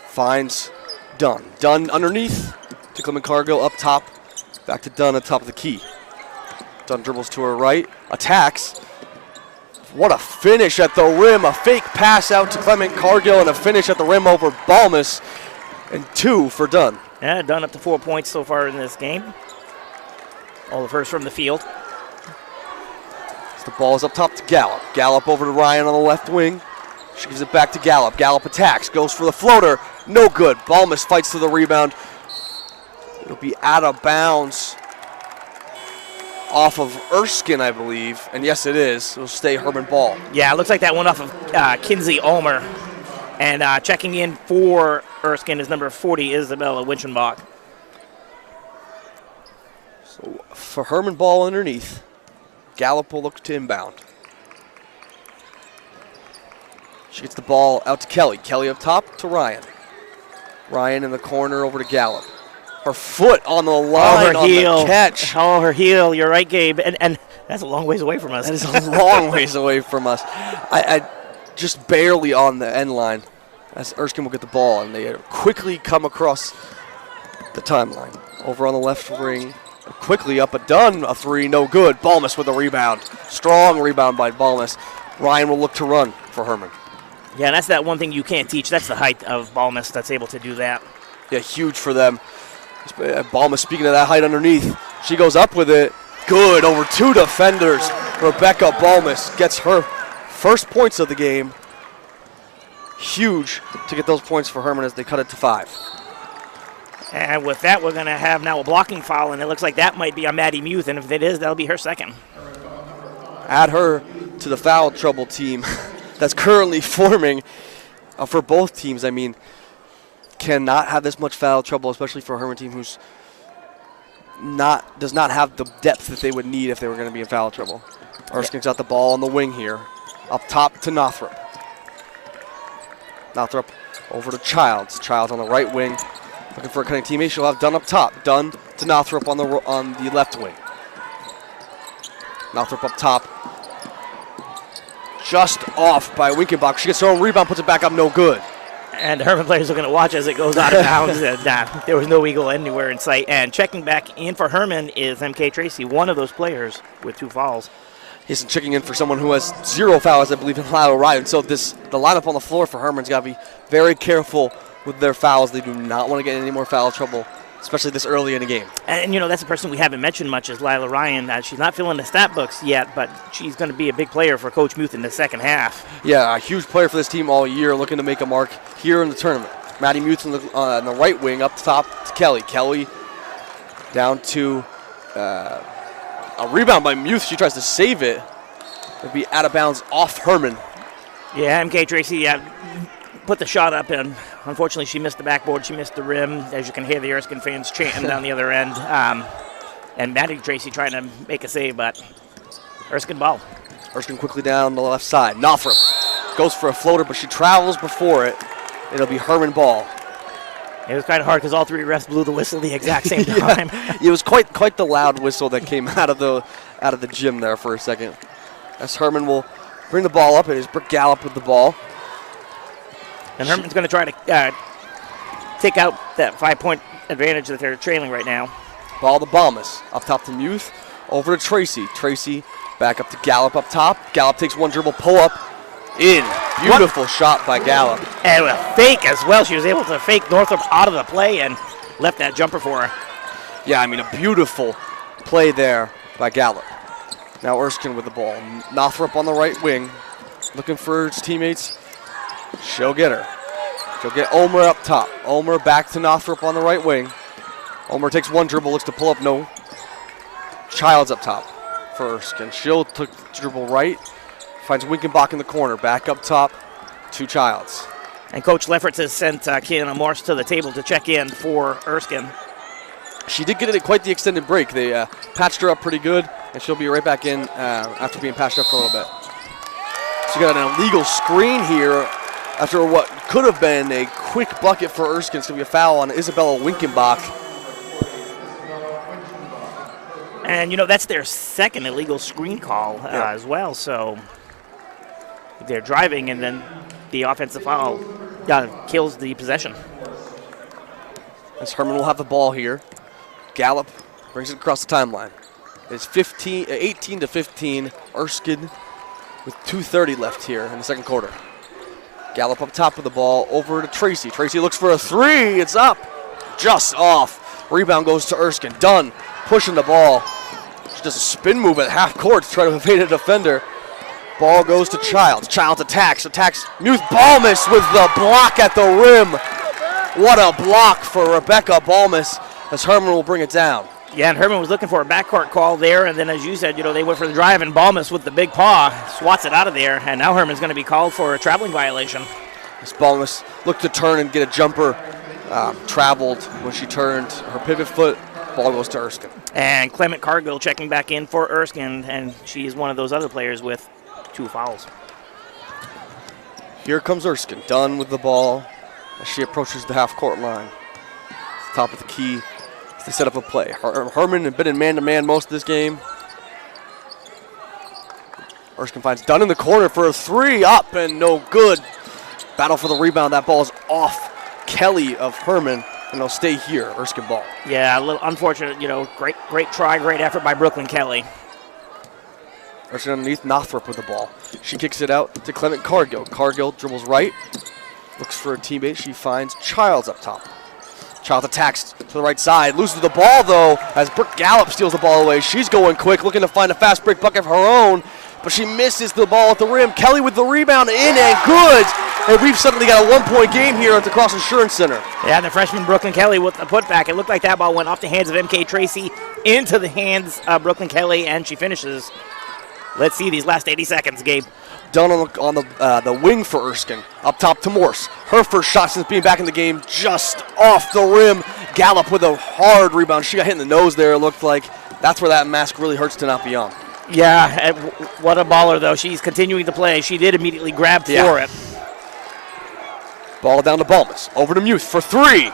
finds Dunn. Dunn underneath to Clement Cargill up top. Back to Dunn at top of the key. Dunn dribbles to her right. Attacks. What a finish at the rim. A fake pass out to Clement Cargill and a finish at the rim over Balmus. And 2 for Dunn. Yeah, Dunn up to 4 points so far in this game. All of hers from the field. The ball is up top to Gallup. Gallup over to Ryan on the left wing. She gives it back to Gallup. Gallup attacks, goes for the floater. No good. Balmus fights to the rebound. It'll be out of bounds off of Erskine, I believe. And yes, it is. It'll stay Hermon ball. Yeah, it looks like that one off of Kinsey Ulmer. And checking in for Erskine is number 40, Isabella Winchenbach. So for Hermon ball underneath. Gallup will look to inbound. She gets the ball out to Kelly. Kelly up top to Ryan. Ryan in the corner over to Gallup. Her foot on the line on the catch. Oh, her heel. You're right, Gabe. And that's a long ways away from us. That is a long ways away from us. I just barely on the end line. as Erskine will get the ball, and they quickly come across the timeline. Over on the left wing, quickly up and done. A three, no good. Balmus with a rebound. Strong rebound by Balmus. Ryan will look to run for Hermon. Yeah, and that's that one thing you can't teach. That's the height of Balmus that's able to do that. Yeah, huge for them. Balmus, speaking of that height underneath, she goes up with it. Good, over 2 defenders. Rebecca Balmus gets her first points of the game. Huge to get those points for Hermon as they cut it to 5. And with that, we're going to have now a blocking foul, and it looks like that might be on Maddie Muth, and if it is, that'll be her second. Add her to the foul trouble team that's currently forming for both teams. I mean, cannot have this much foul trouble, especially for a Hermon team who's does not have the depth that they would need if they were going to be in foul trouble. Erskine's got the ball on the wing here. Up top to Northrop. Northrop over to Childs. Childs on the right wing. Looking for a cutting teammate. She'll have Dunn up top. Dunn to Northrop on the left wing. Northrop up top. Just off by Winkenbach. She gets her own rebound, puts it back up, no good. And the Hermon players are going to watch as it goes out of bounds. And, there was no eagle anywhere in sight. And checking back in for Hermon is MK Tracy, one of those players with 2 fouls. He's checking in for someone who has 0 fouls, I believe, in Lyle Ryan. So the lineup on the floor for Hermon's got to be very careful with their fouls. They do not want to get any more foul trouble, especially this early in the game. And, that's a person we haven't mentioned much is Lila Ryan. She's not filling the stat books yet, but she's going to be a big player for Coach Muth in the second half. Yeah, a huge player for this team all year, looking to make a mark here in the tournament. Maddie Muth on the right wing, up top to Kelly. Kelly down to a rebound by Muth. She tries to save it. It'll be out of bounds off Hermon. Yeah, MK Tracy put the shot up, and unfortunately she missed the backboard. She missed the rim. As you can hear the Erskine fans chanting down the other end. And Maddie Tracy trying to make a save, but Erskine ball. Erskine quickly down the left side. Northrop goes for a floater, but she travels before it. It'll be Hermon ball. It was kind of hard because all 3 refs blew the whistle the exact same time. It was quite the loud whistle that came out of the gym there for a second. As Hermon will bring the ball up, it is Brooke Gallup with the ball. And Hermon's going to try to take out that 5-point advantage that they're trailing right now. Ball to Balmus. Up top to Muth. Over to Tracy. Tracy back up to Gallup up top. Gallup takes one dribble, pull up, in. Beautiful shot by Gallup. And a fake as well. She was able to fake Northrop out of the play and left that jumper for her. Yeah, I mean, a beautiful play there by Gallup. Now Erskine with the ball. Northrop on the right wing, looking for his teammates. She'll get her. She'll get Ulmer up top. Ulmer back to Northrop on the right wing. Ulmer takes one dribble, looks to pull up, no. Childs up top for Erskine. She'll took dribble right, finds Winkenbach in the corner. Back up top to Childs. And Coach Lefferts has sent Kiana Morse to the table to check in for Erskine. She did get it at quite the extended break. They patched her up pretty good, and she'll be right back in after being patched up for a little bit. She got an illegal screen here after what could have been a quick bucket for Erskine. It's going to be a foul on Isabella Winkenbach. And, that's their second illegal screen call as well. So they're driving, and then the offensive foul kills the possession. As Hermon will have the ball here. Gallup brings it across the timeline. It's 18 to 15. Erskine with 2:30 left here in the second quarter. Gallup up top with the ball over to Tracy. Tracy looks for a 3. It's up. Just off. Rebound goes to Erskine. Dunn pushing the ball. She does a spin move at half court to try to evade a defender. Ball goes to Childs. Childs attacks Muth. Balmus with the block at the rim. What a block for Rebecca Balmus as Hermon will bring it down. Yeah, and Hermon was looking for a backcourt call there, and then as you said, they went for the drive, and Balmus with the big paw swats it out of there, and now Hermon's going to be called for a traveling violation. As Balmus looked to turn and get a jumper, traveled when she turned her pivot foot. Ball goes to Erskine. And Clement Cargill checking back in for Erskine, and she is one of those other players with 2 fouls. Here comes Erskine, Dunn with the ball as she approaches the half-court line. Top of the key as they set up a play. Hermon had been in man-to-man most of this game. Erskine finds Dunn in the corner for a 3, up and no good. Battle for the rebound. That ball is off Kelly of Hermon, and it'll stay here. Erskine ball. Yeah, a little unfortunate. Great try, great effort by Brooklyn Kelly. Erskine underneath, Northrop with the ball. She kicks it out to Clement Cargill. Cargill dribbles right, looks for a teammate. She finds Childs up top. Childs attacks to the right side, loses the ball though as Brooke Gallup steals the ball away. She's going quick, looking to find a fast break bucket of her own, but she misses the ball at the rim. Kelly with the rebound, in and good. And we've suddenly got a 1-point game here at the Cross Insurance Center. Yeah, the freshman Brooklyn Kelly with the putback. It looked like that ball went off the hands of MK Tracy into the hands of Brooklyn Kelly, and she finishes. Let's see these last 80 seconds, Gabe. Done on the wing for Erskine. Up top to Morse. Her first shot since being back in the game, just off the rim. Gallup with a hard rebound. She got hit in the nose there, it looked like. That's where that mask really hurts to not be on. Yeah, what a baller, though. She's continuing to play. She did immediately grab for it. Ball down to Balmas. Over to Muth for three.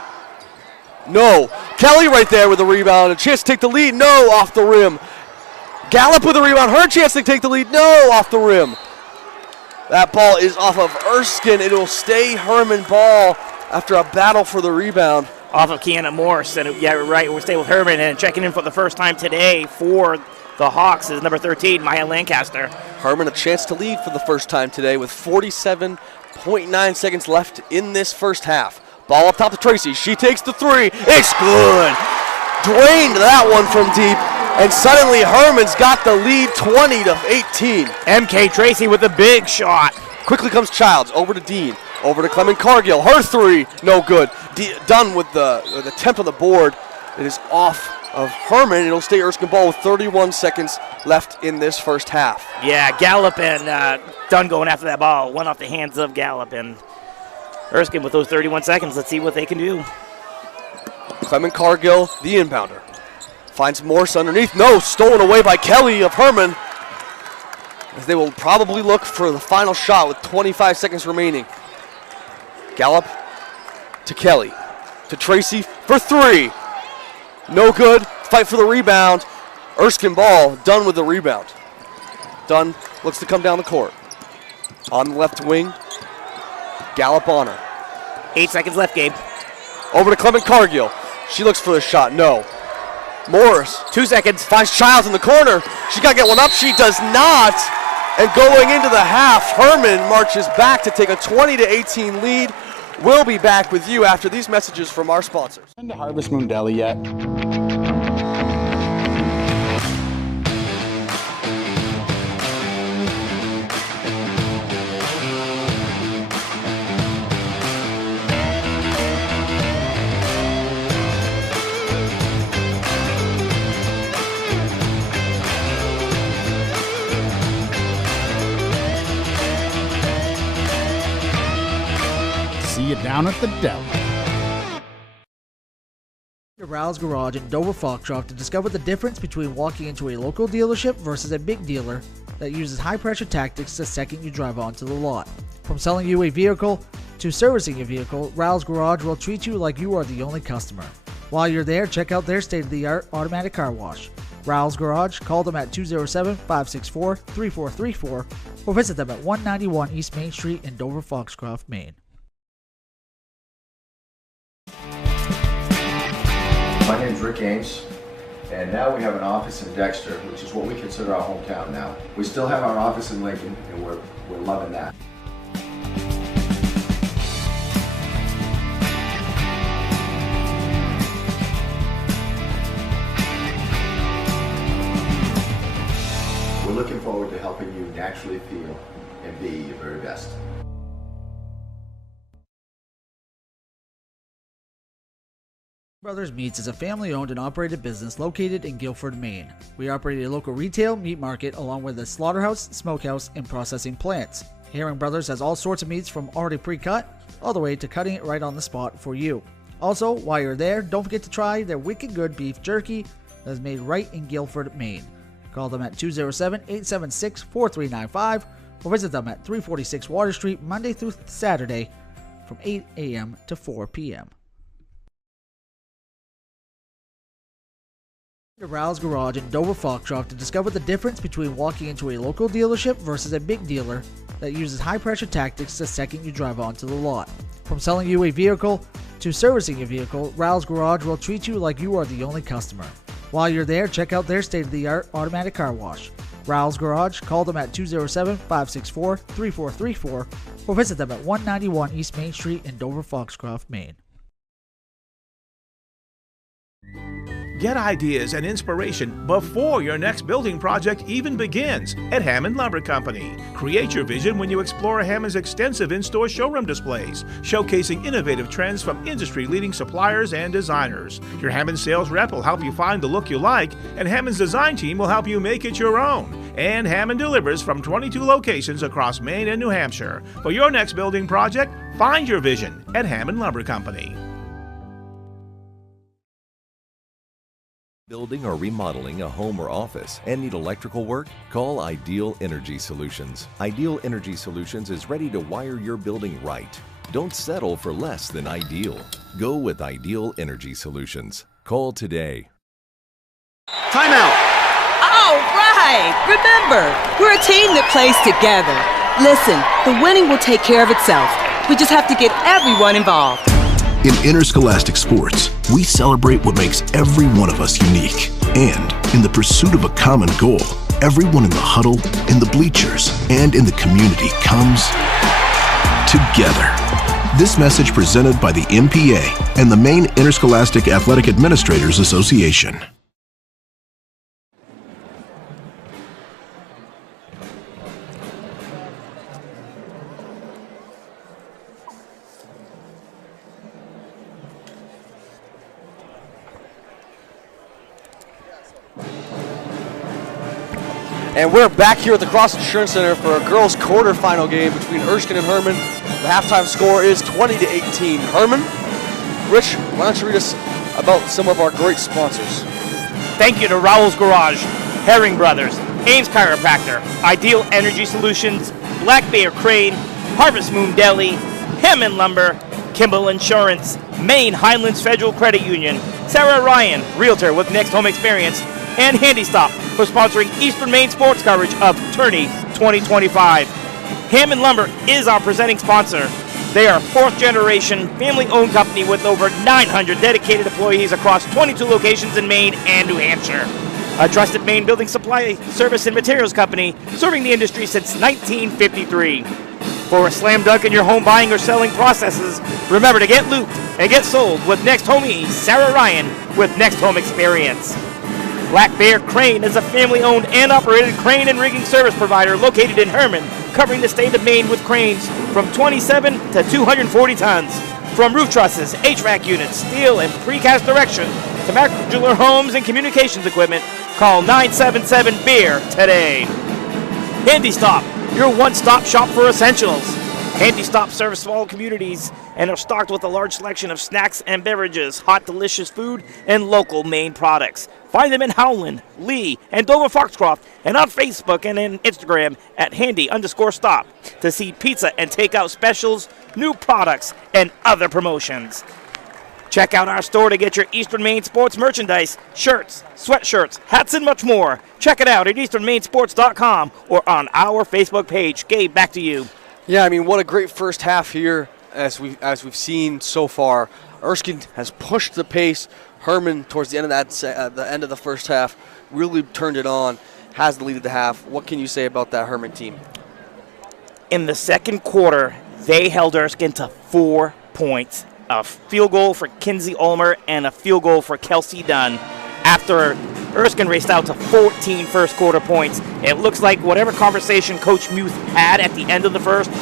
No. Kelly right there with the rebound. A chance to take the lead. No, off the rim. Gallup with the rebound. Her chance to take the lead. No, off the rim. That ball is off of Erskine. It will stay Hermon ball after a battle for the rebound. Off of Kiana Morse. And yeah, right, we'll stay with Hermon. And checking in for the first time today for the Hawks is number 13, Maya Lancaster. Hermon a chance to lead for the first time today with 47.9 seconds left in this first half. Ball up top to Tracy. She takes the three. It's good. Drained that one from deep. And suddenly Hermon's got the lead 20-18. MK Tracy with a big shot. Quickly comes Childs over to Dean. Over to Clement Cargill. Her three, no good. Done with the attempt on the board. It is off of Hermon. It'll stay Erskine ball with 31 seconds left in this first half. Yeah, Gallup and Dunn going after that ball. One off the hands of Gallup, and Erskine with those 31 seconds. Let's see what they can do. Clement Cargill, the inbounder. Finds Morse underneath. No, stolen away by Kelly of Hermon. As they will probably look for the final shot with 25 seconds remaining. Gallup to Kelly. To Tracy for three. No good. Fight for the rebound. Erskine ball. Dunn with the rebound. Dunn looks to come down the court. On the left wing. Gallup on her. 8 seconds left, Gabe. Over to Clement Cargill. She looks for the shot. No. Morris, 2 seconds, finds Childs in the corner. She got to get one up. She does not. And going into the half, Hermon marches back to take a 20-18 lead. We'll be back with you after these messages from our sponsors. Been to Harvest Moon Deli yet? See you down at the deli. To Rouse Garage in Dover Foxcroft to discover the difference between walking into a local dealership versus a big dealer that uses high-pressure tactics the second you drive onto the lot. From selling you a vehicle to servicing a vehicle, Rouse Garage will treat you like you are the only customer. While you're there, check out their state-of-the-art automatic car wash. Rouse Garage, call them at 207-564-3434 or visit them at 191 East Main Street in Dover Foxcroft, Maine. My name's Rick Ames, and now we have an office in Dexter, which is what we consider our hometown now. We still have our office in Lincoln, and we're loving that. We're looking forward to helping you naturally feel and be your very best. Brothers Meats is a family-owned and operated business located in Guilford, Maine. We operate a local retail meat market along with a slaughterhouse, smokehouse, and processing plants. Herring Brothers has all sorts of meats from already pre-cut all the way to cutting it right on the spot for you. Also, while you're there, don't forget to try their wicked good beef jerky that is made right in Guilford, Maine. Call them at 207-876-4395 or visit them at 346 Water Street Monday through Saturday from 8 a.m. to 4 p.m. To Rouse Garage in Dover Foxcroft to discover the difference between walking into a local dealership versus a big dealer that uses high-pressure tactics the second you drive onto the lot. From selling you a vehicle to servicing a vehicle, Raoul's Garage will treat you like you are the only customer. While you're there, check out their state-of-the-art automatic car wash. Raoul's Garage, call them at 207-564-3434 or visit them at 191 East Main Street in Dover, Foxcroft, Maine. Get ideas and inspiration before your next building project even begins at Hermon Lumber Company. Create your vision when you explore Hermon's extensive in-store showroom displays, showcasing innovative trends from industry-leading suppliers and designers. Your Hermon sales rep will help you find the look you like, and Hermon's design team will help you make it your own. And Hermon delivers from 22 locations across Maine and New Hampshire. For your next building project, find your vision at Hermon Lumber Company. Building or remodeling a home or office and need electrical work? Call Ideal Energy Solutions. Ideal Energy Solutions is ready to wire your building right. Don't settle for less than ideal. Go with Ideal Energy Solutions. Call today. Timeout! All right! Remember, we're a team that plays together. Listen, the winning will take care of itself. We just have to get everyone involved. In interscholastic sports, we celebrate what makes every one of us unique. And in the pursuit of a common goal, everyone in the huddle, in the bleachers, and in the community comes together. This message presented by the MPA and the Maine Interscholastic Athletic Administrators Association. And we're back here at the Cross Insurance Center for a girls' quarterfinal game between Erskine and Hermon. The halftime score is 20-18. Hermon, Rich, why don't you read us about some of our great sponsors? Thank you to Raoul's Garage, Herring Brothers, Ames Chiropractor, Ideal Energy Solutions, Black Bear Crane, Harvest Moon Deli, Hermon Lumber, Kimball Insurance, Maine Highlands Federal Credit Union, Sarah Ryan, Realtor with Next Home Experience, and Handy Stop for sponsoring Eastern Maine sports coverage of Tourney 2025. Hermon Lumber is our presenting sponsor. They are a fourth-generation, family-owned company with over 900 dedicated employees across 22 locations in Maine and New Hampshire. A trusted Maine building supply, service, and materials company serving the industry since 1953. For a slam dunk in your home buying or selling processes, remember to get looped and get sold with Next Homie Sarah Ryan with Next Home Experience. Black Bear Crane is a family-owned and operated crane and rigging service provider located in Hermon, covering the state of Maine with cranes from 27 to 240 tons. From roof trusses, HVAC units, steel and precast erection to modular homes and communications equipment, call 977-BEAR today. Handy Stop, your one-stop shop for essentials. Handy Stop serves small communities and are stocked with a large selection of snacks and beverages, hot, delicious food, and local Maine products. Find them in Howland, Lee, and Dover Foxcroft, and on Facebook and on Instagram at handy_stop to see pizza and takeout specials, new products, and other promotions. Check out our store to get your Eastern Maine sports merchandise, shirts, sweatshirts, hats, and much more. Check it out at easternmainsports.com or on our Facebook page. Gabe, back to you. Yeah, I mean, what a great first half here as we've seen so far. Erskine has pushed the pace. Hermon, towards the end of the end of the first half, really turned it on, has the lead at the half. What can you say about that Hermon team? In the second quarter, they held Erskine to 4 points. A field goal for Kinsey Ulmer and a field goal for Kelsey Dunn. After Erskine raced out to 14 first quarter points, it looks like whatever conversation Coach Muth had at the end of the first,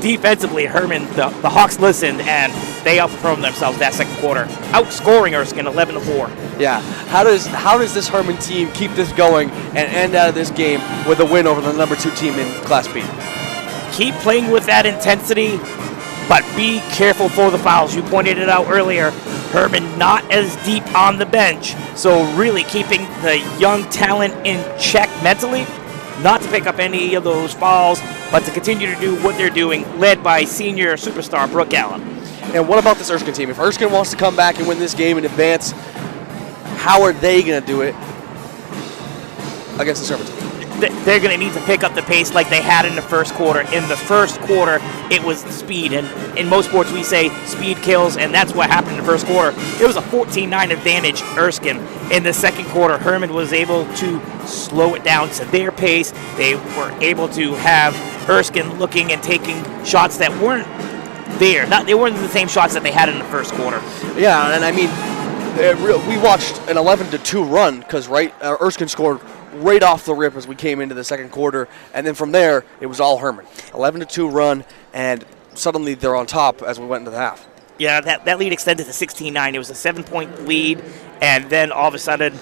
defensively, Hermon, the Hawks listened, and they outperformed themselves that second quarter, outscoring Erskine 11-4. Yeah. How does this Hermon team keep this going and end out of this game with a win over the number 2 team in Class B? Keep playing with that intensity, but be careful for the fouls. You pointed it out earlier. Hermon not as deep on the bench, so really keeping the young talent in check mentally, not to pick up any of those fouls, but to continue to do what they're doing, led by senior superstar Brooke Allen. And what about this Erskine team? If Erskine wants to come back and win this game in advance, how are they going to do it against this Hermon team? they're going to need to pick up the pace like they had in the first quarter. In the first quarter, it was the speed, and in most sports we say speed kills, and that's what happened in the first quarter. It was a 14-9 advantage, Erskine. In the second quarter, Hermon was able to slow it down to their pace. They were able to have Erskine looking and taking shots that weren't there. They weren't the same shots that they had in the first quarter. Yeah, and I mean, we watched an 11-2 run because Erskine scored right off the rip as we came into the second quarter, and then from there it was all Hermon. 11-2 run, and suddenly they're on top as we went into the half. Yeah, that lead extended to 16-9. It was a 7-point lead, and then all of a sudden,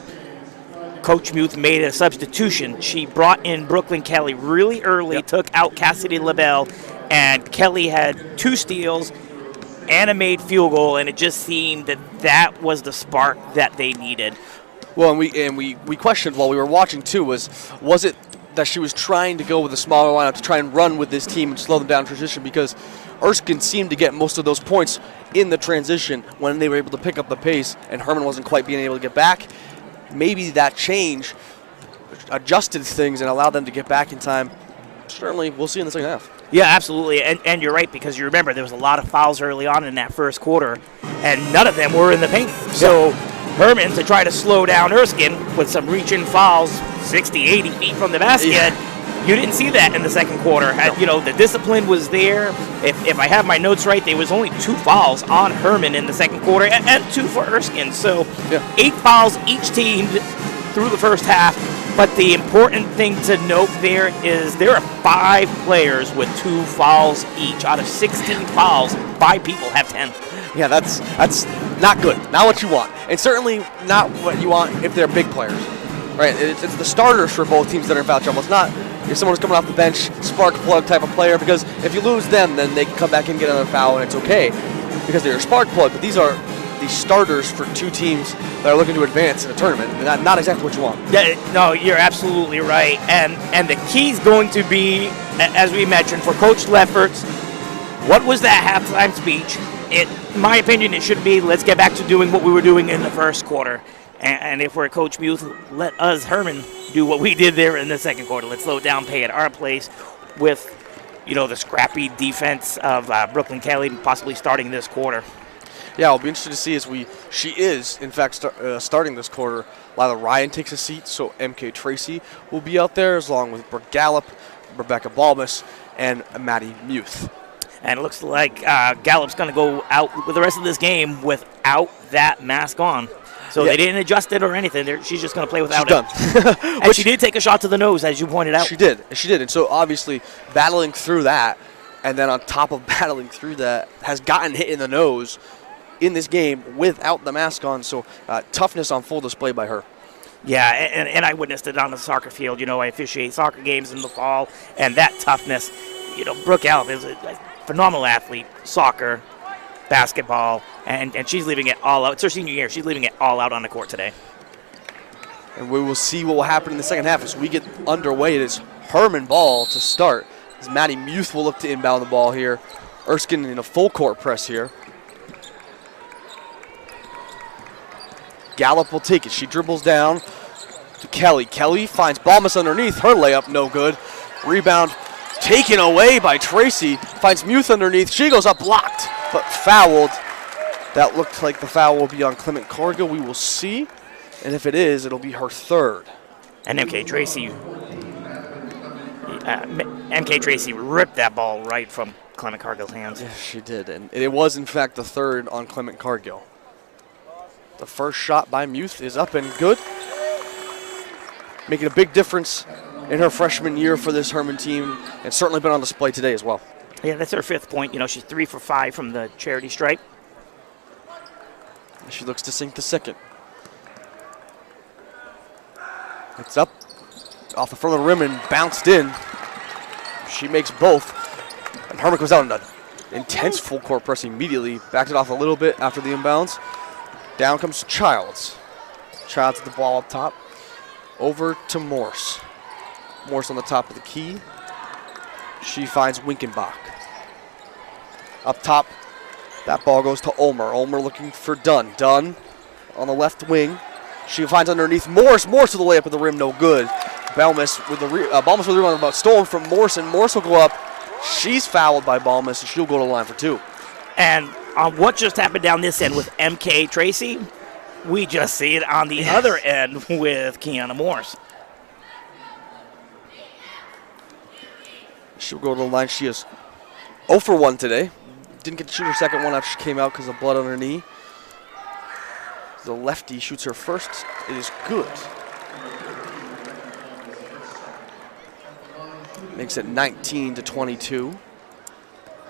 Coach Muth made a substitution. She brought in Brooklyn Kelly really early, took out Cassidy LaBelle, and Kelly had 2 steals and a made field goal, and it just seemed that was the spark that they needed. Well, and we questioned while we were watching too, was it that she was trying to go with a smaller lineup to try and run with this team and slow them down in transition, because Erskine seemed to get most of those points in the transition when they were able to pick up the pace, and Hermon wasn't quite being able to get back. Maybe that change adjusted things and allowed them to get back in time. Certainly, we'll see in the second half. Yeah, absolutely, and you're right, because you remember there was a lot of fouls early on in that first quarter, and none of them were in the paint. So Hermon, to try to slow down Erskine with some reach-in fouls 60, 80 feet from the basket, you didn't see that in the second quarter. No. The discipline was there. If I have my notes right, there was only 2 fouls on Hermon in the second quarter and 2 for Erskine. So 8 fouls each team through the first half. But the important thing to note there is there are 5 players with 2 fouls each. Out of 16 fouls, 5 people have 10. Yeah, that's not good. Not what you want. And certainly not what you want if they're big players. Right? It's the starters for both teams that are in foul trouble. It's not if someone's coming off the bench, spark plug type of player, because if you lose them, then they can come back and get another foul, and it's okay because they're a spark plug. But these are the starters for 2 teams that are looking to advance in a tournament. And not exactly what you want. Yeah, no, you're absolutely right. And the key's going to be, as we mentioned, for Coach Lefferts, what was that halftime speech? In my opinion, it should be, let's get back to doing what we were doing in the first quarter. And if we're Coach Muth, let us, Hermon, do what we did there in the second quarter. Let's slow it down, play at our place with, the scrappy defense of Brooklyn Kelly possibly starting this quarter. Yeah, I'll be interested to see she is, in fact, starting this quarter. Lila Ryan takes a seat, so MK Tracy will be out there, along with Brooke Gallup, Rebecca Balmus, and Maddie Muth. And it looks like Gallup's going to go out with the rest of this game without that mask on. So they didn't adjust it or anything. She's just going to play without it. And she did take a shot to the nose, as you pointed out. She did. And so obviously battling through that, and then on top of battling through that, has gotten hit in the nose in this game without the mask on. So toughness on full display by her. Yeah, and I witnessed it on the soccer field. I officiate soccer games in the fall, and that toughness, Brooke Gallup is a phenomenal athlete, soccer, basketball, and she's leaving it all out. It's her senior year. She's leaving it all out on the court today. And we will see what will happen in the second half as we get underway. It is Hermon ball to start, as Maddie Muth will look to inbound the ball here. Erskine in a full court press here. Gallup will take it. She dribbles down to Kelly. Kelly finds Balmus underneath. Her layup no good. Rebound taken away by Tracy. Finds Muth underneath. She goes up blocked, but fouled. That looked like the foul will be on Clement Cargill. We will see. And if it is, it'll be her third. And MK Tracy ripped that ball right from Clement Cargill's hands. Yes, she did. And it was, in fact, the third on Clement Cargill. The first shot by Muth is up and good. Making a big difference in her freshman year for this Hermon team, and certainly been on display today as well. Yeah, that's her 5th point. She's 3 for 5 from the charity stripe. She looks to sink the second. It's up off the front of the rim and bounced in. She makes both. And Hermon comes out in an intense full court press immediately. Backed it off a little bit after the inbounds. Down comes Childs. Childs at the ball up top. Over to Morse. Morse on the top of the key. She finds Winkenbach. Up top, that ball goes to Ulmer. Ulmer looking for Dunn. Dunn on the left wing. She finds underneath Morse. Morse to the layup at the rim, no good. Balmus with the Balmus with the rebound, about stolen from Morse, and Morse will go up. She's fouled by Balmus, and she'll go to the line for 2. And on what just happened down this end with MK Tracy, we just see it on the other end with Kiana Morse. She'll go to the line. She is 0 for 1 today. Didn't get to shoot her second one after she came out because of blood on her knee. The lefty shoots her first. It is good. Makes it 19-22.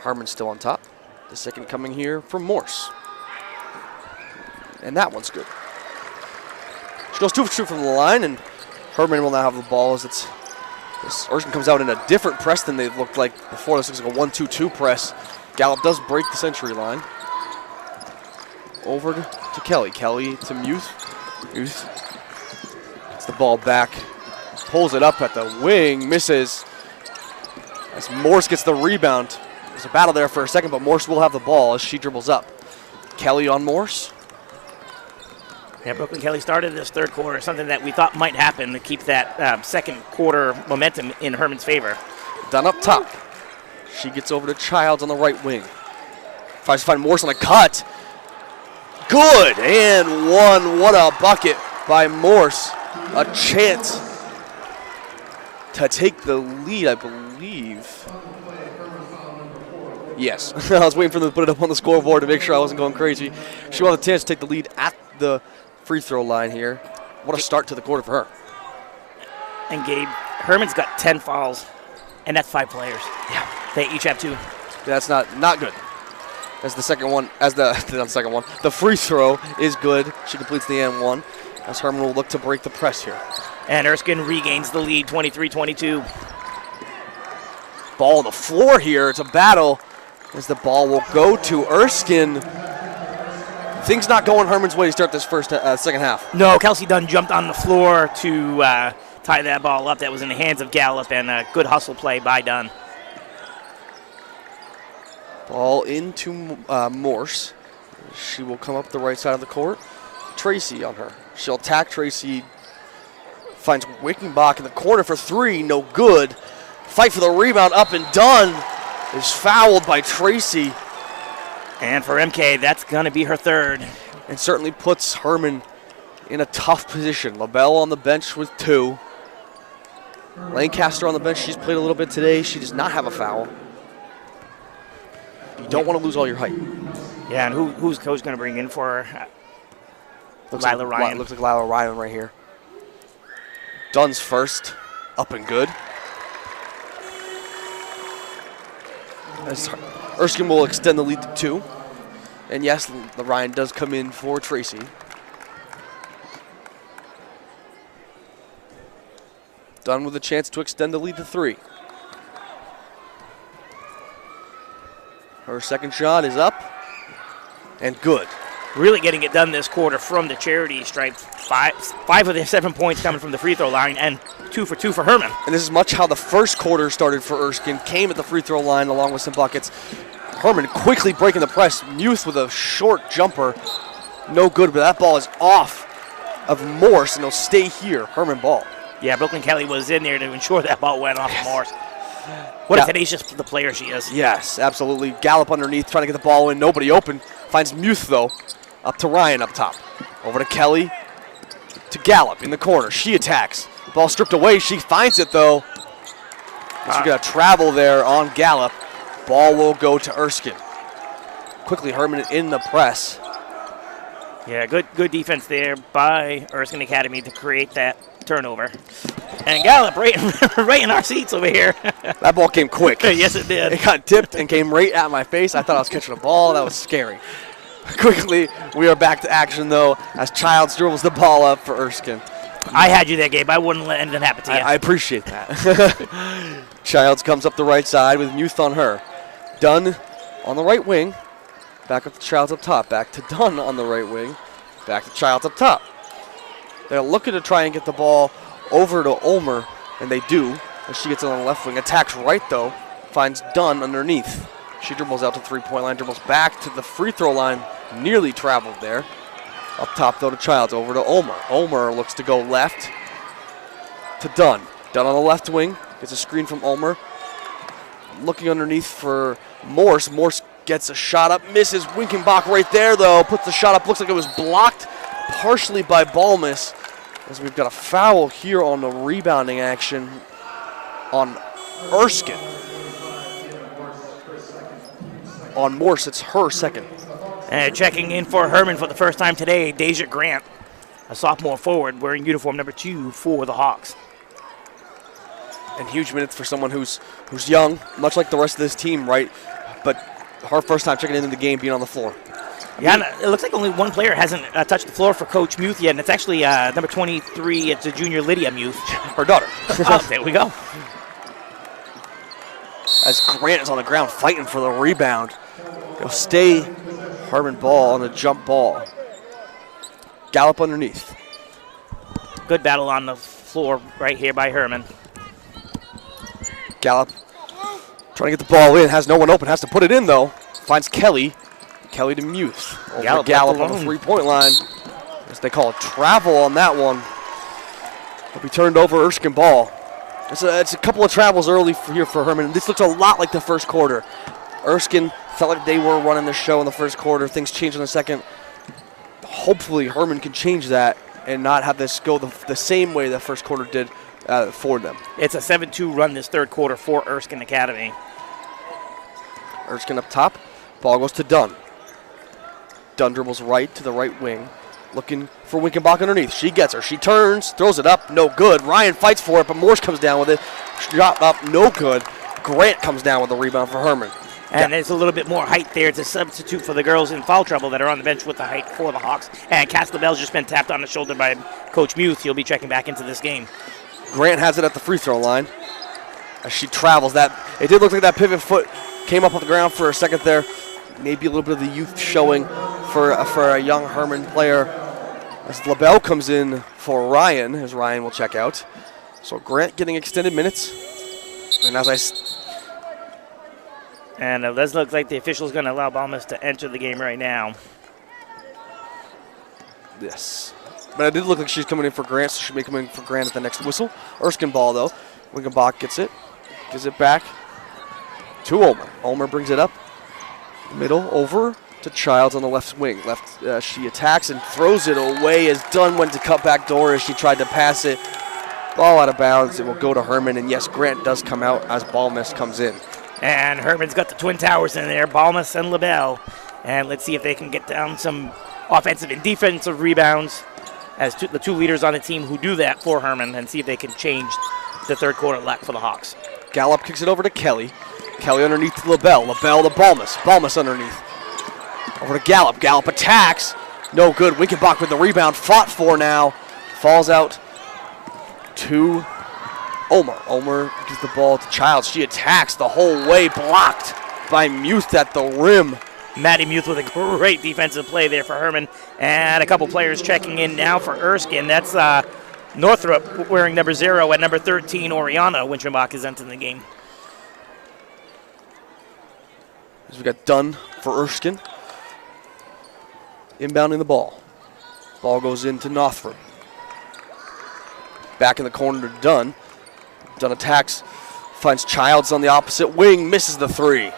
Hermon still on top. The second coming here from Morse. And that one's good. She goes 2 for 2 from the line, and Hermon will now have the ball as Erskine comes out in a different press than they've looked like before. This looks like a 1-2-2 press. Gallup does break the century line. Over to Kelly. Kelly to Muth. Muth gets the ball back. Pulls it up at the wing. Misses. As Morse gets the rebound. There's a battle there for a second, but Morse will have the ball as she dribbles up. Kelly on Morse. Yeah, Brooklyn Kelly started this third quarter, something that we thought might happen to keep that second quarter momentum in Hermon's favor. Done up top. She gets over to Childs on the right wing. Tries to find Morse on a cut. Good, and one. What a bucket by Morse. A chance to take the lead, I believe. Yes, I was waiting for them to put it up on the scoreboard to make sure I wasn't going crazy. She will have a chance to take the lead at the free throw line here. What a start to the quarter for her. And Gabe, Hermon's got 10 fouls, and that's 5 players. Yeah. They each have 2. That's not good. As the second one, the free throw is good. She completes the and one. As Hermon will look to break the press here. And Erskine regains the lead, 23-22. Ball on the floor here. It's a battle as the ball will go to Erskine. Things not going Hermon's way to start this second half. No, Kelsey Dunn jumped on the floor to tie that ball up. That was in the hands of Gallup, and a good hustle play by Dunn. Ball into Morse. She will come up the right side of the court. Tracy on her. She'll attack Tracy. Finds Wickenbach in the corner for 3. No good. Fight for the rebound. Up and Dunn is fouled by Tracy. And for MK, that's going to be her third. And certainly puts Hermon in a tough position. LaBelle on the bench with 2. Lancaster on the bench. She's played a little bit today. She does not have a foul. You don't want to lose all your height. Yeah, and who's coach going to bring in for her? Lila Ryan. Looks like Lila Ryan right here. Dunn's first. Up and good. As Erskine will extend the lead to 2. And yes, Ryan does come in for Tracy. Dunn with a chance to extend the lead to 3. Her second shot is up and good. Really getting it done this quarter from the charity stripe. 5 of the 7 points coming from the free throw line, and 2 for 2 for Hermon. And this is much how the first quarter started for Erskine. Came at the free throw line along with some buckets. Hermon quickly breaking the press. Muth with a short jumper. No good, but that ball is off of Morse, and it'll stay here. Hermon ball. Yeah, Brooklyn Kelly was in there to ensure that ball went off of Morse. What a tenacious the player she is. Yes, absolutely. Gallup underneath, trying to get the ball in. Nobody open. Finds Muth, though. Up to Ryan up top. Over to Kelly. To Gallup in the corner. She attacks. The ball stripped away. She finds it, though. She's going to travel there on Gallup. Ball will go to Erskine. Quickly, Hermon in the press. Yeah, good defense there by Erskine Academy to create that turnover. And Gallup right in our seats over here. That ball came quick. Yes, it did. It got tipped and came right at my face. I thought I was catching a ball. That was scary. Quickly, we are back to action, though, as Childs dribbles the ball up for Erskine. I had you there, Gabe. I wouldn't let anything happen to you. I appreciate that. Childs comes up the right side with Muth on her. Dunn on the right wing. Back up to Childs up top. Back to Dunn on the right wing. Back to Childs up top. They're looking to try and get the ball over to Ulmer, and they do. As she gets on the left wing. Attacks right, though. Finds Dunn underneath. She dribbles out to three-point line. Dribbles back to the free throw line. Nearly traveled there. Up top, though, to Childs. Over to Ulmer. Ulmer looks to go left to Dunn. Dunn on the left wing. Gets a screen from Ulmer. Looking underneath for Morse. Morse gets a shot up. Misses. Winkenbach right there, though. Puts the shot up. Looks like it was blocked partially by Balmus. As we've got a foul here on the rebounding action on Erskine. On Morse, it's her second. And checking in for Hermon for the first time today, Deja Grant, a sophomore forward wearing uniform number 2 for the Hawks. And huge minutes for someone who's young, much like the rest of this team, right? But her first time checking into the game, being on the floor. Yeah, and it looks like only one player hasn't touched the floor for Coach Muth yet, and it's actually number 23. It's a junior Lydia Muth. Her daughter. Oh, there we go. As Grant is on the ground fighting for the rebound. It'll stay Hermon ball on the jump ball. Gallup underneath. Good battle on the floor right here by Hermon. Gallup trying to get the ball in. Has no one open. Has to put it in, though. Finds Kelly. Kelly to Muth. Over to Gallup on the three-point line. As they call a travel on that one. It'll be turned over Erskine ball. It's a couple of travels early here for Hermon. This looks a lot like the first quarter. Erskine felt like they were running the show in the first quarter. Things changed in the second. Hopefully Hermon can change that and not have this go the same way the first quarter did for them. It's a 7-2 run this third quarter for Erskine Academy. Erskine up top. Ball goes to Dunn. Dunn dribbles right to the right wing. Looking for Winkenbach underneath. She gets her. She turns, throws it up, no good. Ryan fights for it, but Morse comes down with it. Shot up, no good. Grant comes down with the rebound for Hermon. And there's a little bit more height there to substitute for the girls in foul trouble that are on the bench with the height for the Hawks. And Cass LaBelle's just been tapped on the shoulder by Coach Muth. He'll be checking back into this game. Grant has it at the free throw line. As she travels, it did look like that pivot foot came up on the ground for a second there. Maybe a little bit of the youth showing for a young Hermon player. As LaBelle comes in for Ryan, as Ryan will check out. So Grant getting extended minutes. And And it does look like the official is going to allow Balmus to enter the game right now. Yes. But it did look like she's coming in for Grant, so she'll be coming in for Grant at the next whistle. Erskine ball, though. Winkenbach gets it. Gives it back to Ulmer. Ulmer brings it up. Middle, over to Childs on the left wing. She attacks and throws it away as Dunn went to cut back door as she tried to pass it. Ball out of bounds. It will go to Hermon. And, yes, Grant does come out as Balmus comes in. And Hermon's got the Twin Towers in there, Balmus and LaBelle. And let's see if they can get down some offensive and defensive rebounds as the two leaders on the team who do that for Hermon, and see if they can change the third quarter lack for the Hawks. Gallup kicks it over to Kelly. Kelly underneath to LaBelle. LaBelle to Balmus. Balmus underneath. Over to Gallup. Gallup attacks. No good. Winkenbach with the rebound. Fought for now. Falls out to Ulmer. Ulmer gives the ball to Childs. She attacks the whole way. Blocked by Muth at the rim. Maddie Muth with a great defensive play there for Hermon. And a couple players checking in now for Erskine. That's Northrop wearing number 0 at number 13, Oriana Winkenbach is entering the game. As we got Dunn for Erskine. Inbounding the ball. Ball goes into Northrop. Back in the corner to Dunn. Dunn attacks, finds Childs on the opposite wing, misses the three.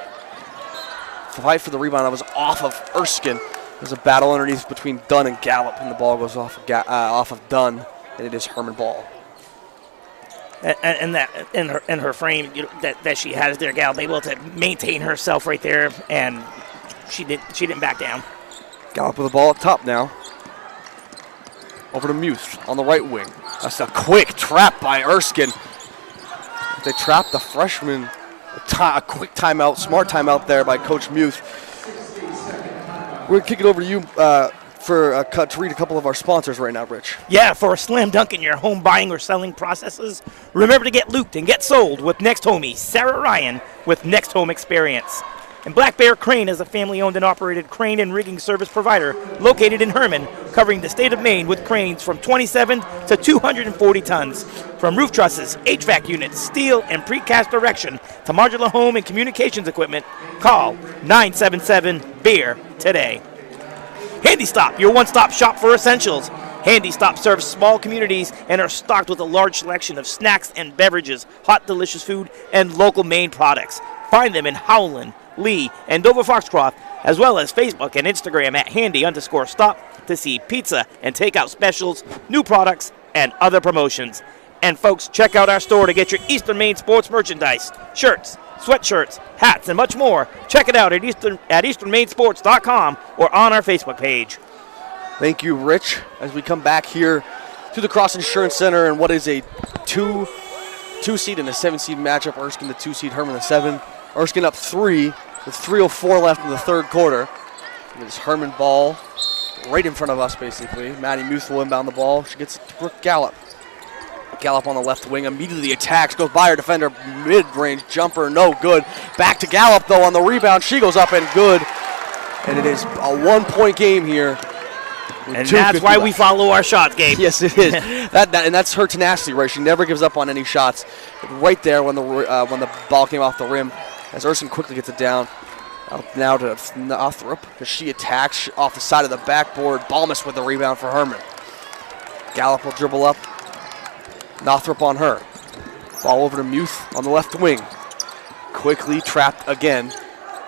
Fight for the rebound. That was off of Erskine. There's a battle underneath between Dunn and Gallup, and the ball goes off of Dunn, and it is Hermon ball. And that in her frame that she has there, Gallup able to maintain herself right there, and she didn't back down. Gallup with the ball up top now. Over to Muth on the right wing. That's a quick trap by Erskine. They trapped the freshman. A quick timeout, smart timeout there by Coach Muth. We're going to kick it over to you to read a couple of our sponsors right now, Rich. Yeah, for a slam dunk in your home buying or selling processes, remember to get looped and get sold with Next Homie, Sarah Ryan with Next Home Experience. And Black Bear Crane is a family-owned and operated crane and rigging service provider located in Hermon, covering the state of Maine with cranes from 27 to 240 tons. From roof trusses, HVAC units, steel, and precast erection to modular home and communications equipment, call 977-BEER today. Handy Stop, your one-stop shop for essentials. Handy Stop serves small communities and are stocked with a large selection of snacks and beverages, hot, delicious food, and local Maine products. Find them in Howland, Lee, and Dover Foxcroft, as well as Facebook and Instagram at handy_stop to see pizza and takeout specials, new products, and other promotions. And folks, check out our store to get your Eastern Maine sports merchandise, shirts, sweatshirts, hats, and much more. Check it out at easternmainsports.com or on our Facebook page. Thank you, Rich. As we come back here to the Cross Insurance Center and what is a two seed and a 7-seed matchup. Erskine the 2 seed, Hermon the 7. Erskine up 3 with 3:04 left in the third quarter. This Hermon ball right in front of us, basically. Maddie Muth will inbound the ball. She gets it to Brooke Gallup. Gallup on the left wing immediately attacks, goes by her defender, mid-range jumper, no good. Back to Gallup, though, on the rebound. She goes up and good. And it is a 1-point game here. And that's why we follow our shots, Gabe. Yes, it is. And that's her tenacity, right? She never gives up on any shots. Right there when the ball came off the rim, as Erskine quickly gets it down. Now to Northrop, as she attacks off the side of the backboard. Balmus with the rebound for Hermon. Gallup will dribble up. Northrop on her. Ball over to Muth on the left wing. Quickly trapped again.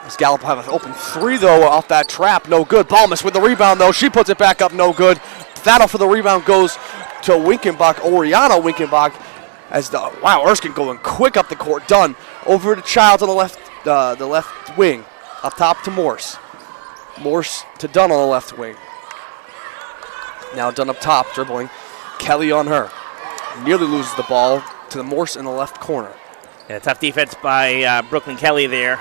As Gallup have an open 3, though, off that trap. No good. Balmus with the rebound, though. She puts it back up. No good. Battle for the rebound goes to Winkenbach, Oriana Winkenbach. Erskine going quick up the court. Dunn over to Childs on the left wing. Up top to Morse. Morse to Dunn on the left wing. Now Dunn up top, dribbling. Kelly on her. Nearly loses the ball to the Morse in the left corner. Yeah, tough defense by Brooklyn Kelly there.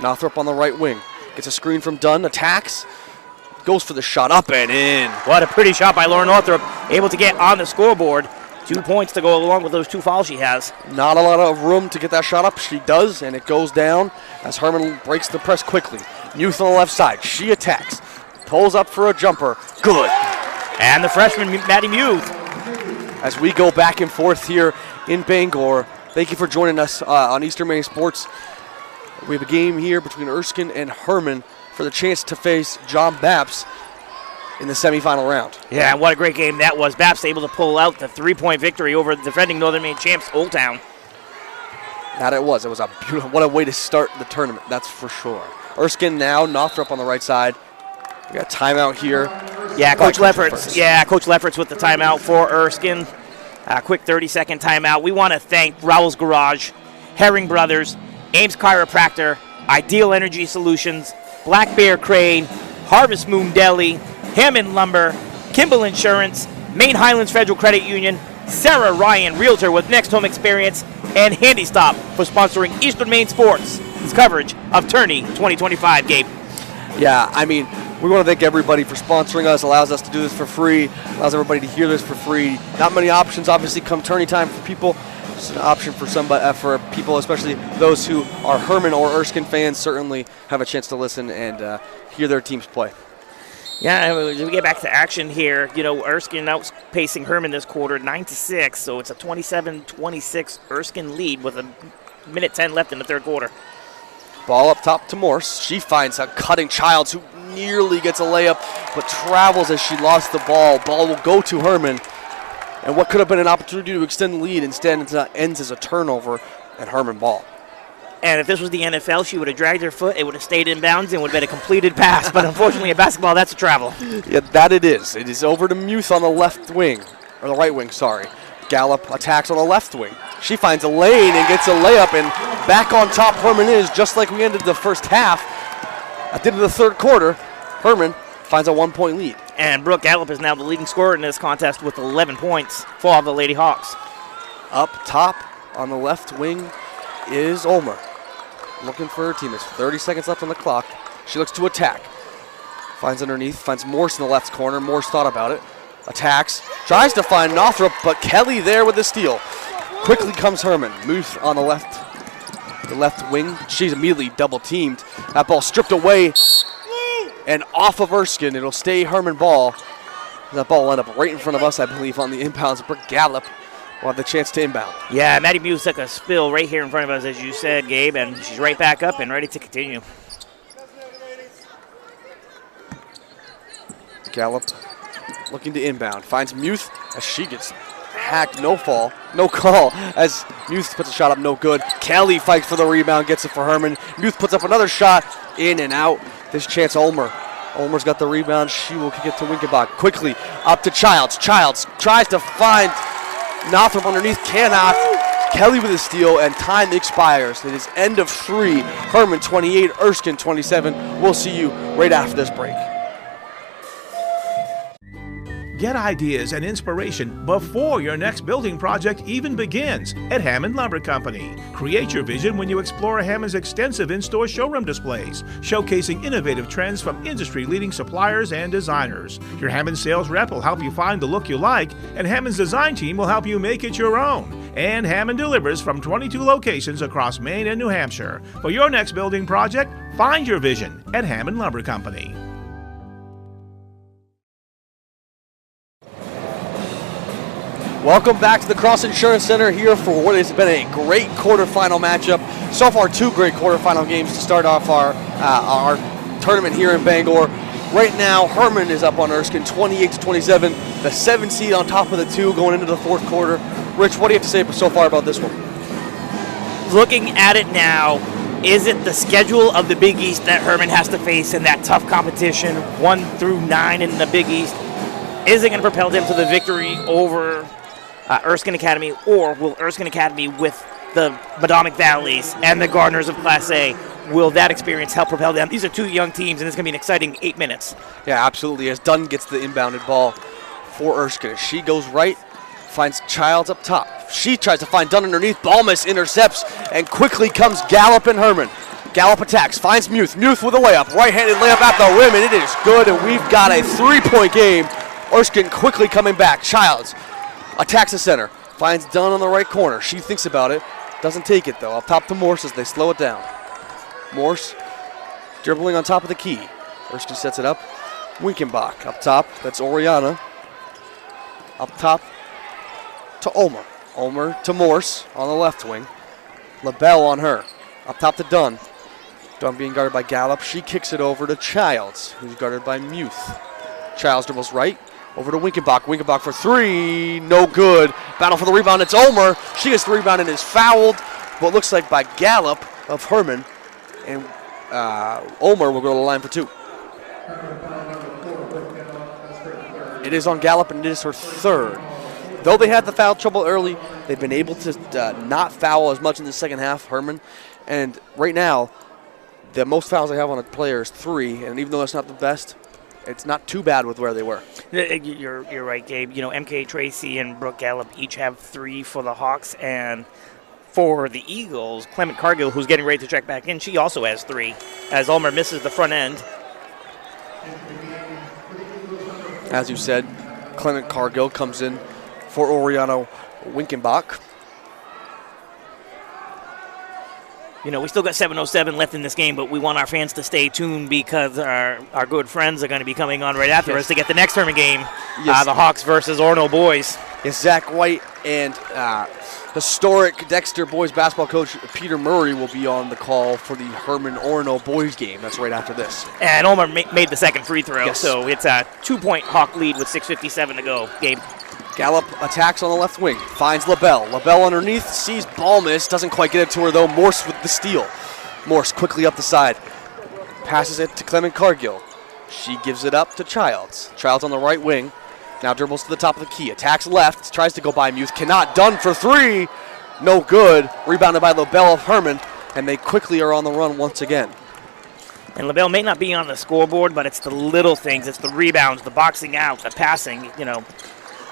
Northrop on the right wing. Gets a screen from Dunn, attacks. Goes for the shot, up and in. What a pretty shot by Lauren Northrop. Able to get on the scoreboard. 2 points to go along with those 2 fouls she has. Not a lot of room to get that shot up. She does, and it goes down as Hermon breaks the press quickly. Muth on the left side. She attacks. Pulls up for a jumper. Good. And the freshman, Maddie Muth. As we go back and forth here in Bangor, thank you for joining us on Eastern Maine Sports. We have a game here between Erskine and Hermon for the chance to face John Bapps in the semifinal round. Yeah, what a great game that was. Bapps able to pull out the 3-point victory over the defending Northern Maine champs, Old Town. That it was. It was a beautiful, what a way to start the tournament, that's for sure. Erskine now, Northrop on the right side. We got a timeout here. Yeah, Coach Lefferts. Yeah, Coach Lefferts with the timeout for Erskine. Quick 30-second timeout. We want to thank Rowell's Garage, Herring Brothers, Ames Chiropractor, Ideal Energy Solutions, Black Bear Crane, Harvest Moon Deli, Hammond Lumber, Kimball Insurance, Maine Highlands Federal Credit Union, Sarah Ryan, Realtor with Next Home Experience, and Handy Stop for sponsoring Eastern Maine Sports' coverage of Tourney 2025, Gabe. Yeah, I mean, we want to thank everybody for sponsoring us, allows us to do this for free, allows everybody to hear this for free. Not many options, obviously, come tourney time for people. It's an option for for people, especially those who are Hermon or Erskine fans, certainly have a chance to listen and hear their teams play. Yeah, as we get back to action here, Erskine outpacing Hermon this quarter, 9-6, so it's a 27-26 Erskine lead with 1:10 left in the third quarter. Ball up top to Morse. She finds a cutting Childs who nearly gets a layup, but travels as she lost the ball. Ball will go to Hermon. And what could have been an opportunity to extend the lead instead ends as a turnover and Hermon ball. And if this was the NFL, she would have dragged her foot, it would have stayed in bounds, and would have been a completed pass. But unfortunately, in basketball, that's a travel. Yeah, that it is. It is over to Muth on the left wing, or the right wing, sorry. Gallup attacks on the left wing. She finds a lane and gets a layup, and back on top Hermon is, just like we ended the first half. At the end of the third quarter, Hermon finds a 1-point lead. And Brooke Gallup is now the leading scorer in this contest with 11 points for the Lady Hawks. Up top on the left wing is Ulmer. Looking for her team. There's 30 seconds left on the clock. She looks to attack. Finds underneath, finds Morse in the left corner. Morse thought about it. Attacks, tries to find Northrop, but Kelly there with the steal. Quickly comes Hermon. Muth on the left wing. She's immediately double teamed. That ball stripped away and off of Erskine. It'll stay Hermon ball. That ball will end up right in front of us, I believe, on the inbounds. Brooke Gallup will have the chance to inbound. Yeah, Maddie Muth took a spill right here in front of us, as you said, Gabe, and she's right back up and ready to continue. Gallup looking to inbound. Finds Muth as she gets hacked. No call as Muth puts a shot up, no good. Kelly fights for the rebound, gets it for Hermon. Muth puts up another shot, in and out. This chance, Ulmer. Ulmer's got the rebound. She will kick it to Winkenbach. Quickly up to Childs. Childs tries to find Northrup underneath, cannot. Kelly with a steal, and time expires. It is end of 3. Hermon 28, Erskine 27. We'll see you right after this break. Get ideas and inspiration before your next building project even begins at Hermon Lumber Company. Create your vision when you explore Hermon's extensive in-store showroom displays, showcasing innovative trends from industry-leading suppliers and designers. Your Hermon sales rep will help you find the look you like, and Hermon's design team will help you make it your own. And Hermon delivers from 22 locations across Maine and New Hampshire. For your next building project, find your vision at Hermon Lumber Company. Welcome back to the Cross Insurance Center here for what has been a great quarterfinal matchup. So far, 2 great quarterfinal games to start off our tournament here in Bangor. Right now, Hermon is up on Erskine, 28-27. The 7 seed on top of the 2 going into the 4th quarter. Rich, what do you have to say so far about this one? Looking at it now, is it the schedule of the Big East that Hermon has to face in that tough competition, 1 through 9 in the Big East? Is it going to propel them to the victory over Erskine Academy, or will Erskine Academy with the Madomic Valleys and the Gardeners of Class A, will that experience help propel them? These are 2 young teams, and it's going to be an exciting 8 minutes. Yeah, absolutely. As Dunn gets the inbounded ball for Erskine. She goes right, finds Childs up top. She tries to find Dunn underneath. Balmus intercepts, and quickly comes Gallup and Hermon. Gallup attacks, finds Muth. Muth with a layup, right-handed layup at the rim, and it is good, and we've got a 3-point game. Erskine quickly coming back. Childs attacks the center, finds Dunn on the right corner. She thinks about it, doesn't take it though. Up top to Morse as they slow it down. Morse dribbling on top of the key. Erskine sets it up. Winkenbach up top, that's Oriana. Up top to Ulmer. Ulmer to Morse on the left wing. LaBelle on her. Up top to Dunn. Dunn being guarded by Gallup. She kicks it over to Childs, who's guarded by Muth. Childs dribbles right. Over to Winkenbach. Winkenbach for 3. No good. Battle for the rebound. It's Ulmer. She gets the rebound and is fouled. What looks like by Gallup of Hermon. And Ulmer will go to the line for 2. It is on Gallup, and it is her 3rd. Though they had the foul trouble early, they've been able to not foul as much in the second half, Hermon. And right now, the most fouls they have on a player is 3. And even though that's not the best, it's not too bad with where they were. You're right, Gabe. You know, MK Tracy and Brooke Gallup each have 3 for the Hawks, and for the Eagles, Clement Cargill, who's getting ready to check back in, she also has 3, as Ulmer misses the front end. As you said, Clement Cargill comes in for Oriana Winkenbach. You know, we still got 7:07 left in this game, but we want our fans to stay tuned because our good friends are going to be coming on right after us to get the next tournament game, the Hawks versus Orono boys. Yes, Zach White and historic Dexter boys basketball coach Peter Murray will be on the call for the Hermon-Orono boys game. That's right after this. And Ulmer made the second free throw, so it's a 2-point Hawk lead with 6:57 to go. Gabe. Gallup attacks on the left wing, finds LaBelle. LaBelle underneath, sees Balmus, doesn't quite get it to her though. Morse with the steal. Morse quickly up the side, passes it to Clement Cargill. She gives it up to Childs. Childs on the right wing, now dribbles to the top of the key, attacks left, tries to go by Muth, cannot. Dunn for 3, no good. Rebounded by LaBelle of Hermon, and they quickly are on the run once again. And LaBelle may not be on the scoreboard, but it's the little things. It's the rebounds, the boxing out, the passing, you know.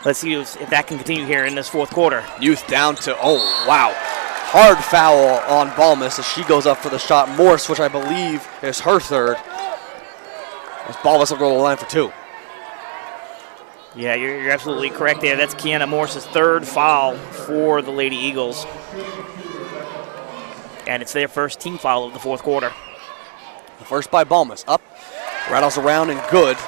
Let's see if that can continue here in this 4th quarter. Youth down to, oh, wow. Hard foul on Balmus as she goes up for the shot. Morse, which I believe is her 3rd. As Balmus will go to the line for 2. Yeah, you're absolutely correct there. That's Kiana Morse's 3rd foul for the Lady Eagles. And it's their first team foul of the 4th quarter. The first by Balmus. Up, rattles around and good.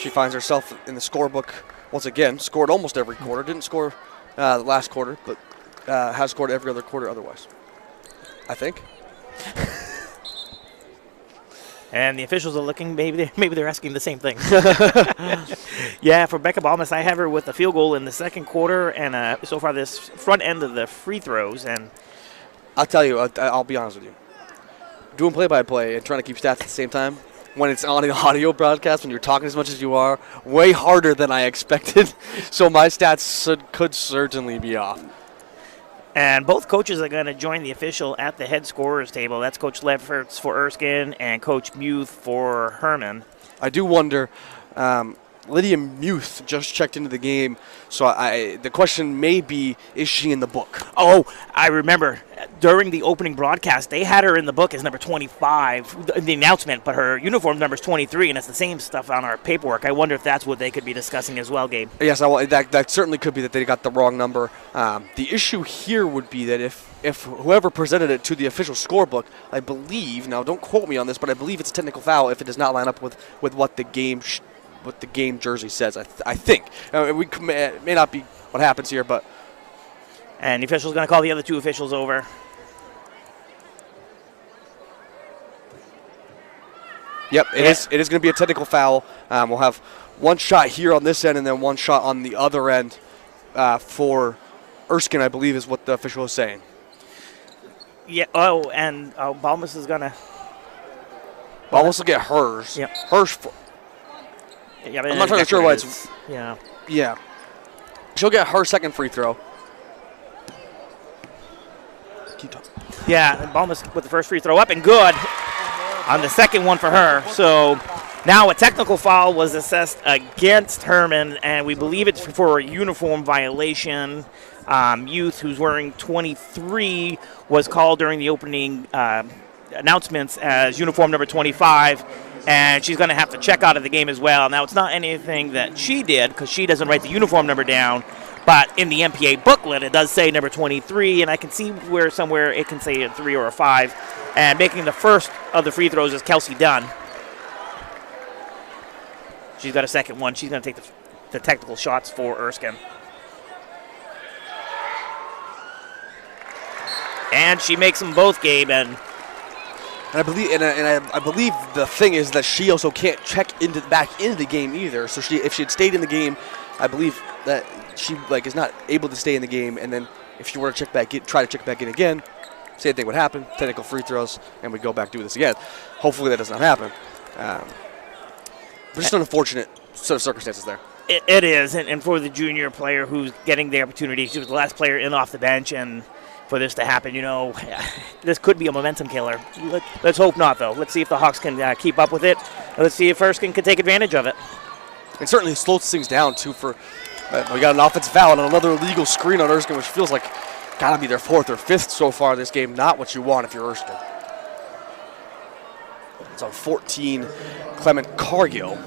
She finds herself in the scorebook once again. Scored almost every quarter. Didn't score the last quarter, but has scored every other quarter otherwise, I think. And the officials are looking, maybe they're asking the same thing. Yeah, for Becca Balmas, I have her with a field goal in the second quarter and so far this front end of the free throws. And I'll tell you, I'll be honest with you. Doing play-by-play and trying to keep stats at the same time, when it's on an audio broadcast, when you're talking as much as you are, way harder than I expected. So my stats could certainly be off. And both coaches are going to join the official at the head scorers table. That's Coach Lefferts for Erskine and Coach Muth for Hermon. I do wonder, Lydia Muth just checked into the game, so the question may be, is she in the book? Oh, I remember during the opening broadcast, they had her in the book as number 25, the announcement, but her uniform number is 23, and it's the same stuff on our paperwork. I wonder if that's what they could be discussing as well, Gabe. Yes, that certainly could be that they got the wrong number. The issue here would be that if whoever presented it to the official scorebook, I believe, now don't quote me on this, but I believe it's a technical foul if it does not line up with what the game what the game jersey says. I think. It may not be what happens here, but. And the official's going to call the other two officials over. Yep, it is going to be a technical foul. We'll have one shot here on this end and then one shot on the other end for Erskine, I believe is what the official is saying. Yeah, and Balmas is going to. Balmas will get hers. Yep. Hers. Yeah, I'm not entirely sure why it's. Yeah. Yeah. She'll get her second free throw. Keep talking. Yeah, and Balmas with the first free throw up and good on the second one for her. So now a technical foul was assessed against Hermon, and we believe it's for a uniform violation. Youth, who's wearing 23, was called during the opening announcements as uniform number 25, and she's going to have to check out of the game as well. Now, it's not anything that she did because she doesn't write the uniform number down, but in the MPA booklet, it does say number 23, and I can see where somewhere it can say a 3 or a 5. And making the first of the free throws is Kelsey Dunn. She's got a second one. She's going to take the technical shots for Erskine. And she makes them both, Gabe, and I believe, I believe the thing is that she also can't check back into the game either. So if she had stayed in the game, I believe that she is not able to stay in the game. And then if she were to try to check back in again, same thing would happen. Technical free throws, and we go back do this again. Hopefully that does not happen. But just an unfortunate set of circumstances there. It is, and for the junior player who's getting the opportunity, she was the last player in off the bench, and for this to happen, this could be a momentum killer. Let's hope not, though. Let's see if the Hawks can keep up with it. Let's see if Erskine can take advantage of it. It certainly slows things down, too. We got an offensive foul and another illegal screen on Erskine, which feels like got to be their 4th or 5th so far this game. Not what you want if you're Erskine. It's on 14, Clement Cargill.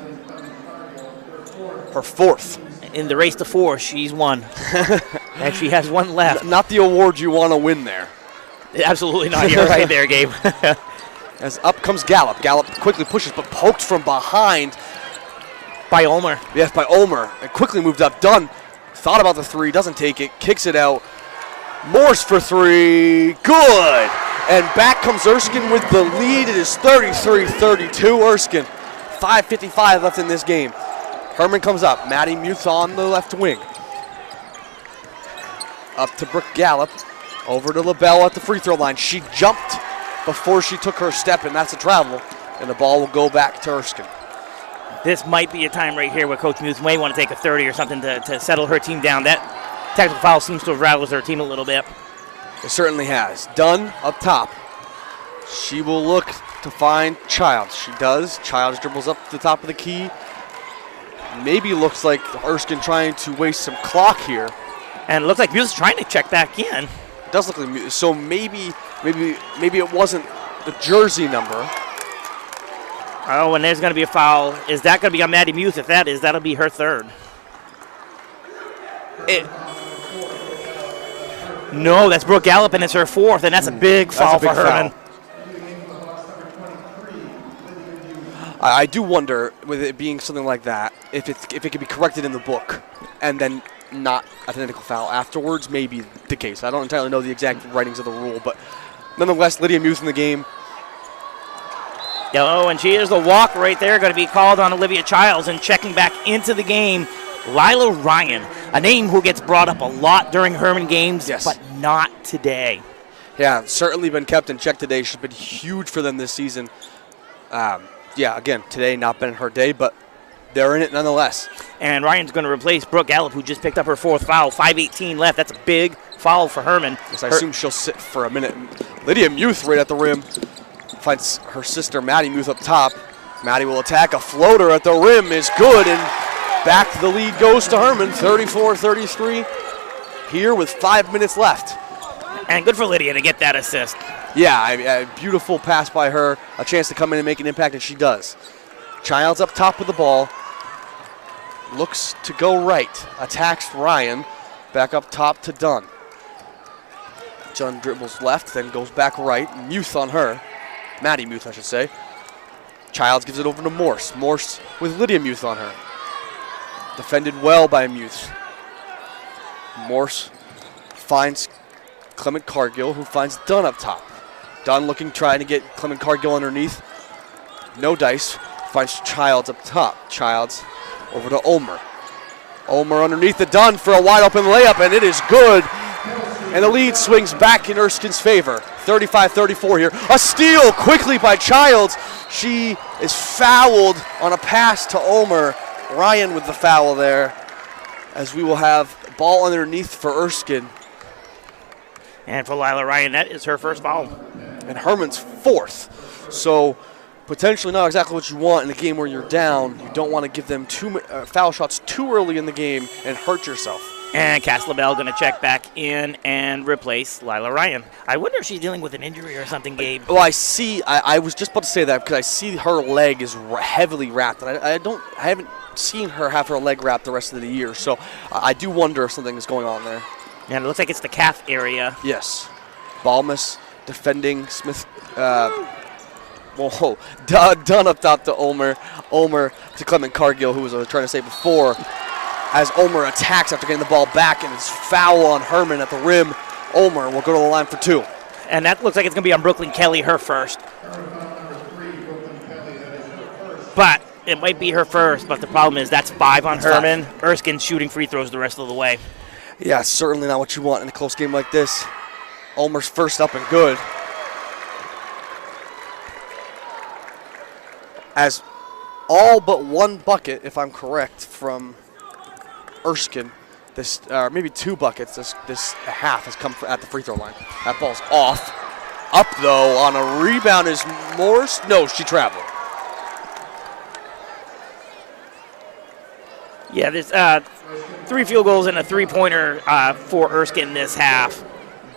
Her 4th. In the race to 4, she's won. And she has one left. Not the award you want to win there. Absolutely not. You're right there, Gabe. As up comes Gallup. Gallup quickly pushes, but poked from behind. By Ulmer. Yes, by Ulmer. And quickly moved up. Dunn thought about the 3, doesn't take it, kicks it out. Morse for 3. Good. And back comes Erskine with the lead. It is 33-32 Erskine. 5:55 left in this game. Hermon comes up. Maddie Muth on the left wing. Up to Brooke Gallup. Over to LaBelle at the free throw line. She jumped before she took her step, and that's a travel. And the ball will go back to Erskine. This might be a time right here where Coach Muth may want to take a 30 or something to settle her team down. That technical foul seems to have rattled her team a little bit. It certainly has. Dunn up top. She will look to find Childs. She does. Childs dribbles up to the top of the key. Maybe looks like Erskine trying to waste some clock here. And it looks like Muth's trying to check back in. It does look like so maybe it wasn't the jersey number. Oh, and there's going to be a foul. Is that going to be on Maddie Muth? If that is, that'll be her 3rd. No, that's Brooke Gallup, and it's her 4th, and that's a big foul for Hermon. I do wonder, with it being something like that, if it could be corrected in the book and then not a technical foul afterwards, may be the case. I don't entirely know the exact writings of the rule, but nonetheless, Lydia Muth in the game. Oh, and she is the walk right there, going to be called on Olivia Childs, and checking back into the game, Lila Ryan, a name who gets brought up a lot during Hermon games, but not today. Yeah, certainly been kept in check today. She's been huge for them this season. Yeah, again, today not been her day, but they're in it nonetheless. And Ryan's going to replace Brooke Gallup, who just picked up her 4th foul. 5:18 left. That's a big foul for Hermon. Yes, I assume she'll sit for a minute. Lydia Muth right at the rim. Finds her sister Maddie Muth up top. Maddie will attack. A floater at the rim is good, and back the lead goes to Hermon, 34-33 here with 5 minutes left. And good for Lydia to get that assist. Yeah, a beautiful pass by her. A chance to come in and make an impact, and she does. Childs up top with the ball. Looks to go right. Attacks Ryan. Back up top to Dunn. Dunn dribbles left, then goes back right. Muth on her. Maddie Muth, I should say. Childs gives it over to Morse. Morse with Lydia Muth on her. Defended well by Muth. Morse finds Clement Cargill, who finds Dunn up top. Dunn trying to get Clement Cargill underneath. No dice. Finds Childs up top. Childs over to Ulmer. Ulmer underneath the Dunn for a wide open layup, and it is good. And the lead swings back in Erskine's favor. 35-34 here. A steal quickly by Childs. She is fouled on a pass to Ulmer. Ryan with the foul there, as we will have ball underneath for Erskine. And for Lila Ryan, that is her first foul. And Hermon's 4th. So potentially not exactly what you want in a game where you're down. You don't want to give them foul shots too early in the game and hurt yourself. And Cass LaBelle going to check back in and replace Lila Ryan. I wonder if she's dealing with an injury or something, Gabe. Well, I was just about to say that because I see her leg is heavily wrapped. And I haven't seen her have her leg wrapped the rest of the year. So I do wonder if something is going on there. And it looks like it's the calf area. Yes. Balmus defending Smith. Dunn up top to Ulmer. Ulmer to Clement Cargill, who was trying to say before. As Ulmer attacks after getting the ball back, and it's foul on Hermon at the rim. Ulmer will go to the line for 2. And that looks like it's going to be on Brooklyn Kelly, her first. But it might be her first, but the problem is that's 5 on Hermon. Erskine shooting free throws the rest of the way. Yeah, certainly not what you want in a close game like this. Ulmer's first up and good. As all but one bucket, if I'm correct, from Erskine, maybe 2 buckets this half has come at the free throw line. That ball's off. Up, though, on a rebound is Morse. No, she traveled. Yeah, there's 3 field goals and a 3-pointer for Erskine this half.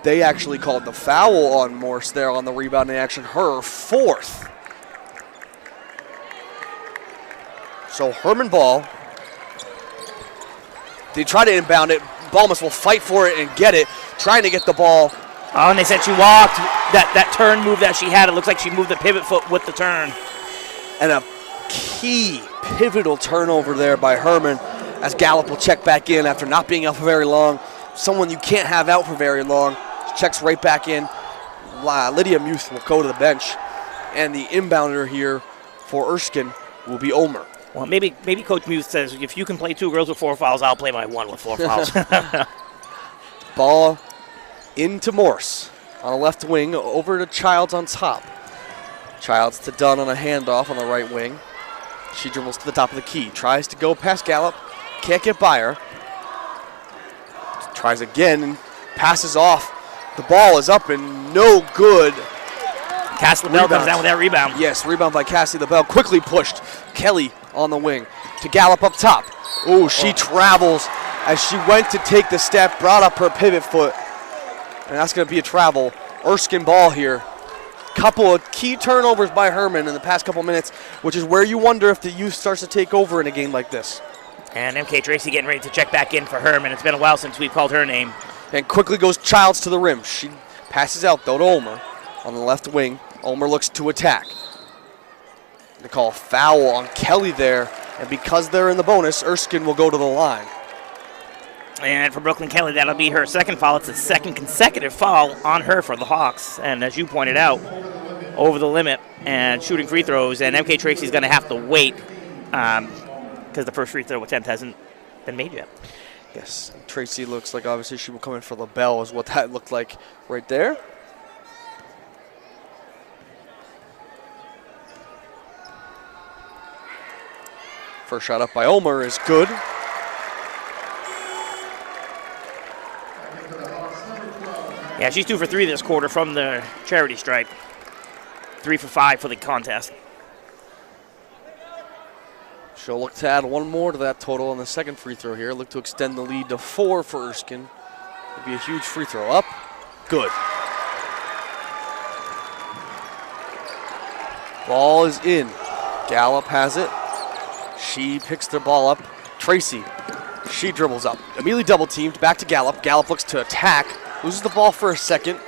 They actually called the foul on Morse there on the rebounding action. Her 4th. So Hermon ball. They try to inbound it. Balmus will fight for it and get it, trying to get the ball. Oh, and they said she walked. That turn move that she had, it looks like she moved the pivot foot with the turn. And a key pivotal turnover there by Hermon, as Gallup will check back in after not being out for very long. Someone you can't have out for very long. Checks right back in. Lydia Muth will go to the bench. And the inbounder here for Erskine will be Ulmer. Well, maybe Coach Muth says, if you can play 2 girls with 4 fouls, I'll play my 1 with 4 fouls. Ball into Morse on the left wing, over to Childs on top. Childs to Dunn on a handoff on the right wing. She dribbles to the top of the key, tries to go past Gallup, can't get by her. Tries again and passes off. The ball is up and no good. Cassie LaBelle comes down with that rebound. Yes, rebound by Cassie LaBelle. Quickly pushed. Kelly on the wing to Gallup up top. Oh, she travels as she went to take the step, brought up her pivot foot. And that's going to be a travel. Erskine ball here. Couple of key turnovers by Hermon in the past couple minutes, which is where you wonder if the youth starts to take over in a game like this. And MK Tracy getting ready to check back in for Hermon. It's been a while since we've called her name. And quickly goes Childs to the rim. She passes out, though, to Ulmer on the left wing. Ulmer looks to attack. They call a foul on Kelly there, and because they're in the bonus, Erskine will go to the line. And for Brooklyn Kelly, that'll be her 2nd foul. It's the 2nd consecutive foul on her for the Hawks. And as you pointed out, over the limit and shooting free throws, and MK Tracy's going to have to wait because the first free throw attempt hasn't been made yet. Yes, Tracy looks like obviously she will come in for LaBelle is what that looked like right there. First shot up by Ulmer is good. Yeah, she's 2 for 3 this quarter from the charity stripe. 3 for 5 for the contest. She'll look to add one more to that total on the second free throw here. Look to extend the lead to 4 for Erskine. It'd be a huge free throw. Up. Good. Ball is in. Gallup has it. She picks the ball up. Tracy, she dribbles up. Immediately double teamed. Back to Gallup. Gallup looks to attack. Loses the ball for a second.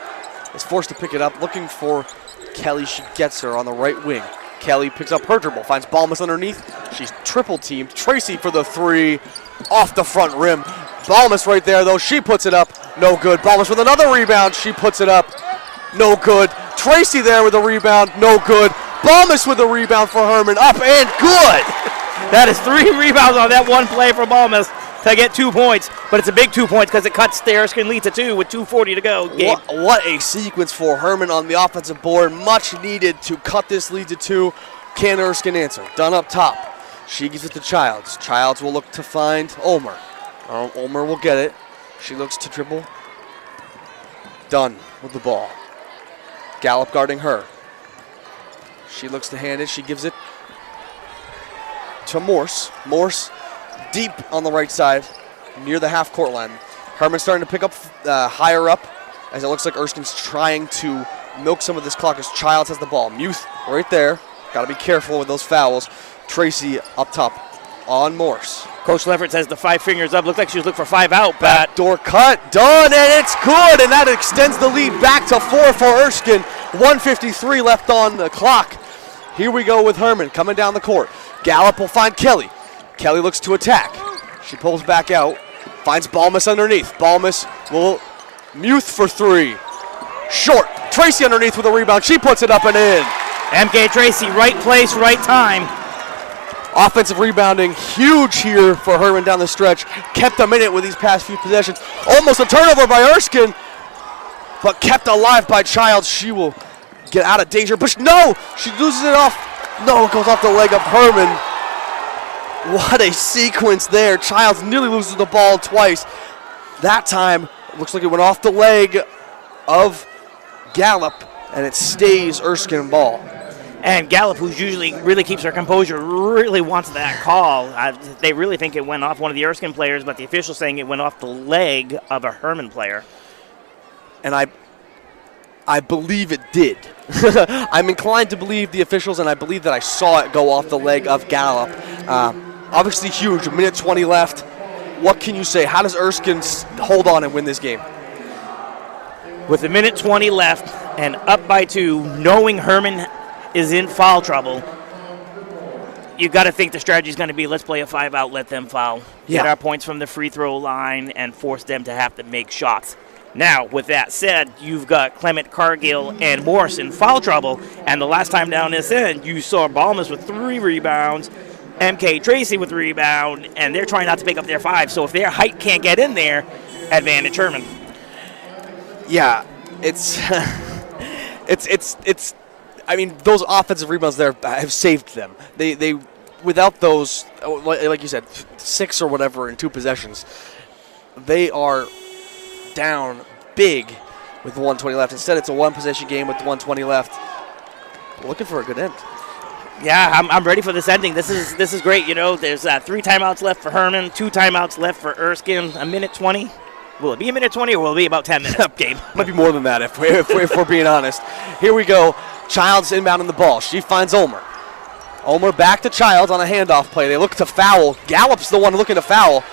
Is forced to pick it up. Looking for Kelly. She gets her on the right wing. Kelly picks up her dribble. Finds Balmus underneath. She's triple teamed. Tracy for the 3. Off the front rim. Balmus right there though. She puts it up. No good. Balmus with another rebound. She puts it up. No good. Tracy there with a rebound. No good. Balmus with a rebound for Hermon. Up and good. That is 3 rebounds on that one play for Balmus to get 2 points, but it's a big 2 points because it cuts the Erskine lead to 2 with 2:40 to go. Gabe. What a sequence for Hermon on the offensive board. Much needed to cut this lead to 2. Can Erskine answer? Done up top. She gives it to Childs. Childs will look to find Ulmer. Ulmer will get it. She looks to dribble. Done with the ball. Gallup guarding her. She looks to hand it. She gives it to Morse. Morse deep on the right side near the half-court line. Hermon starting to pick up higher up as it looks like Erskine's trying to milk some of this clock as Childs has the ball. Muth right there. Got to be careful with those fouls. Tracy up top on Morse. Coach Leffert says the 5 fingers up. Looked like she was looking for 5 out. Backdoor cut. Done, and it's good. And that extends the lead back to 4 for Erskine. 1:53 left on the clock. Here we go with Hermon coming down the court. Gallup will find Kelly. Kelly looks to attack. She pulls back out. Finds Balmus underneath. Balmus will Muth for 3. Short. Tracy underneath with a rebound. She puts it up and in. MK Tracy, right place, right time. Offensive rebounding, huge here for Hermon down the stretch. Kept them in it with these past few possessions. Almost a turnover by Erskine, but kept alive by Childs. She will get out of danger, but no, she loses it off. No, it goes off the leg of Hermon. What a sequence there. Childs nearly loses the ball twice. That time, looks like it went off the leg of Gallup, and it stays Erskine ball. And Gallup, who usually really keeps her composure, really wants that call. They really think it went off one of the Erskine players, but the official's saying it went off the leg of a Hermon player. And I believe it did. I'm inclined to believe the officials, and I believe that I saw it go off the leg of Gallup. Obviously huge, a minute 20 left. What can you say? How does Erskine hold on and win this game? With a minute 20 left and up by 2, knowing Hermon is in foul trouble, you got to think the strategy is going to be let's play a 5 out, let them foul. Yeah. Get our points from the free throw line and force them to have to make shots. Now, with that said, you've got Clement, Cargill, and Morse in foul trouble, and the last time down this end, you saw Balmus with 3 rebounds, MK Tracy with a rebound, and they're trying not to pick up their 5. So if their height can't get in there, advantage Hermon. Yeah, it's I mean, those offensive rebounds there have saved them. They without those, like you said, 6 or whatever in 2 possessions, they are down big with 1:20 left. Instead, it's a 1-possession game with 1:20 left. Looking for a good end. Yeah, I'm ready for this ending. This is great. You know, there's 3 timeouts left for Hermon, 2 timeouts left for Erskine. A minute 20. Will it be a minute 20 or will it be about 10 minutes? Game. Might be more than that if we're being honest. Here we go. Childs inbounding the ball. She finds Ulmer. Ulmer back to Childs on a handoff play. They look to foul. Gallup's the one looking to foul.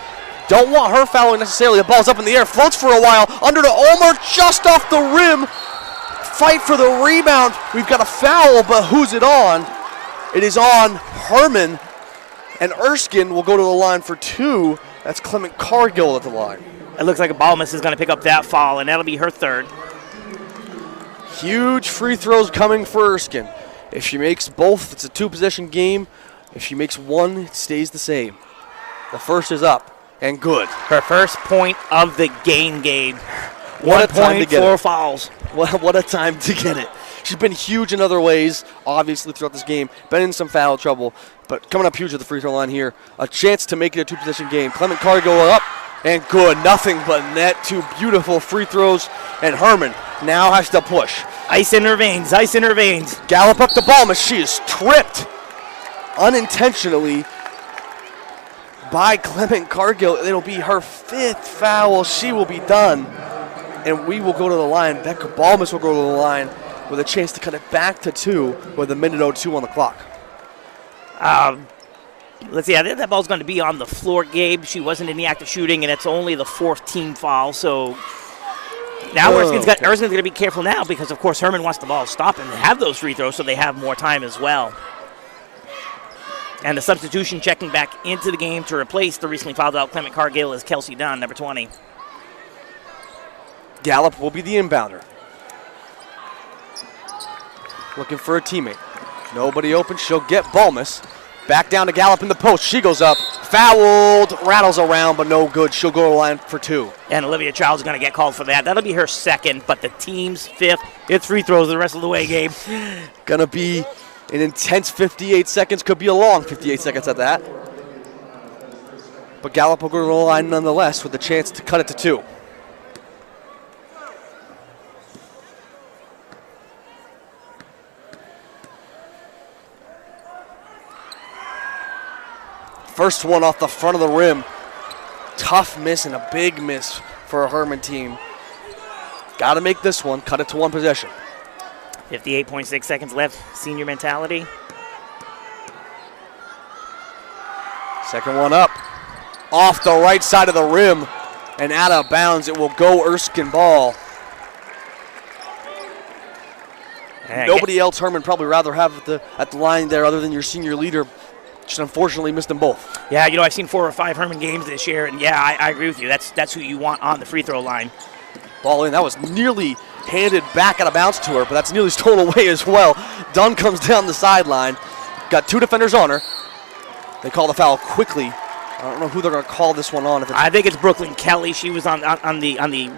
Don't want her fouling necessarily. The ball's up in the air. Floats for a while. Under to Ulmer. Just off the rim. Fight for the rebound. We've got a foul, but who's it on? It is on Hermon. And Erskine will go to the line for 2. That's Clement Cargill at the line. It looks like Balmus is going to pick up that foul, and that'll be her 3rd. Huge free throws coming for Erskine. If she makes both, it's a two-possession game. If she makes one, it stays the same. The first is up and good. Her first point of the game, Gabe. What a time to get 4 it. fouls. What a time to get it. She's been huge in other ways, obviously, throughout this game. Been in some foul trouble, but coming up huge at the free throw line here. A chance to make it a two-possession game. Clement Cargill up and good. Nothing but net. 2 beautiful free throws, and Hermon now has to push. Ice in her veins, ice in her veins. Gallop up the ball, as she is tripped unintentionally by Clement Cargill. It'll be her 5th foul. She will be done, and we will go to the line. Becca Balmas will go to the line with a chance to cut it back to 2 with 1:02 on the clock. Let's see, I think that ball's going to be on the floor, Gabe. She wasn't in the act of shooting, and it's only the 4th team foul, so now Erskine's going to be careful now because, of course, Hermon wants the ball to stop and have those free throws so they have more time as well. And the substitution checking back into the game to replace the recently fouled out Clement Cargill is Kelsey Dunn, number 20. Gallup will be the inbounder. Looking for a teammate. Nobody open. She'll get Balmas. Back down to Gallup in the post. She goes up. Fouled. Rattles around, but no good. She'll go to the line for 2. And Olivia Child's going to get called for that. That'll be her 2nd, but the team's 5th. It's free throws the rest of the way, Gabe. Gonna be an intense 58 seconds. Could be a long 58 seconds at that. But Gallup will go to the line nonetheless with a chance to cut it to 2. First one off the front of the rim. Tough miss and a big miss for a Hermon team. Got to make this one. Cut it to 1 possession. 58.6 seconds left. Senior mentality. Second one up. Off the right side of the rim and out of bounds. It will go Erskine ball. Nobody else Hermon probably rather have at the line there other than your senior leader. Just unfortunately missed them both. Yeah, you know, I've seen 4 or 5 Hermon games this year, and yeah, I agree with you. That's who you want on the free throw line. Ball in. That was nearly handed back out of bounds to her, but that's nearly stolen away as well. Dunn comes down the sideline. Got 2 defenders on her. They call the foul quickly. I don't know who they're going to call this one on. I think it's Brooklyn Kelly. She was on the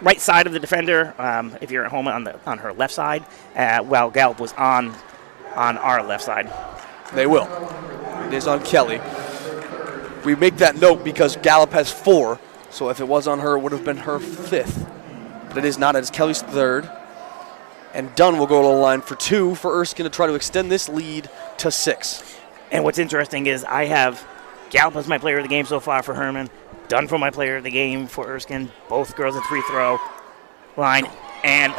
right side of the defender. If you're at home on her left side, while Gallup was on our left side. They will. It is on Kelly. We make that note because Gallup has 4, so if it was on her, it would have been her 5th. But it is not. It is Kelly's 3rd. And Dunn will go to the line for 2 for Erskine to try to extend this lead to 6. And what's interesting is I have Gallup as my player of the game so far for Hermon, Dunn for my player of the game for Erskine, both girls at free throw line, and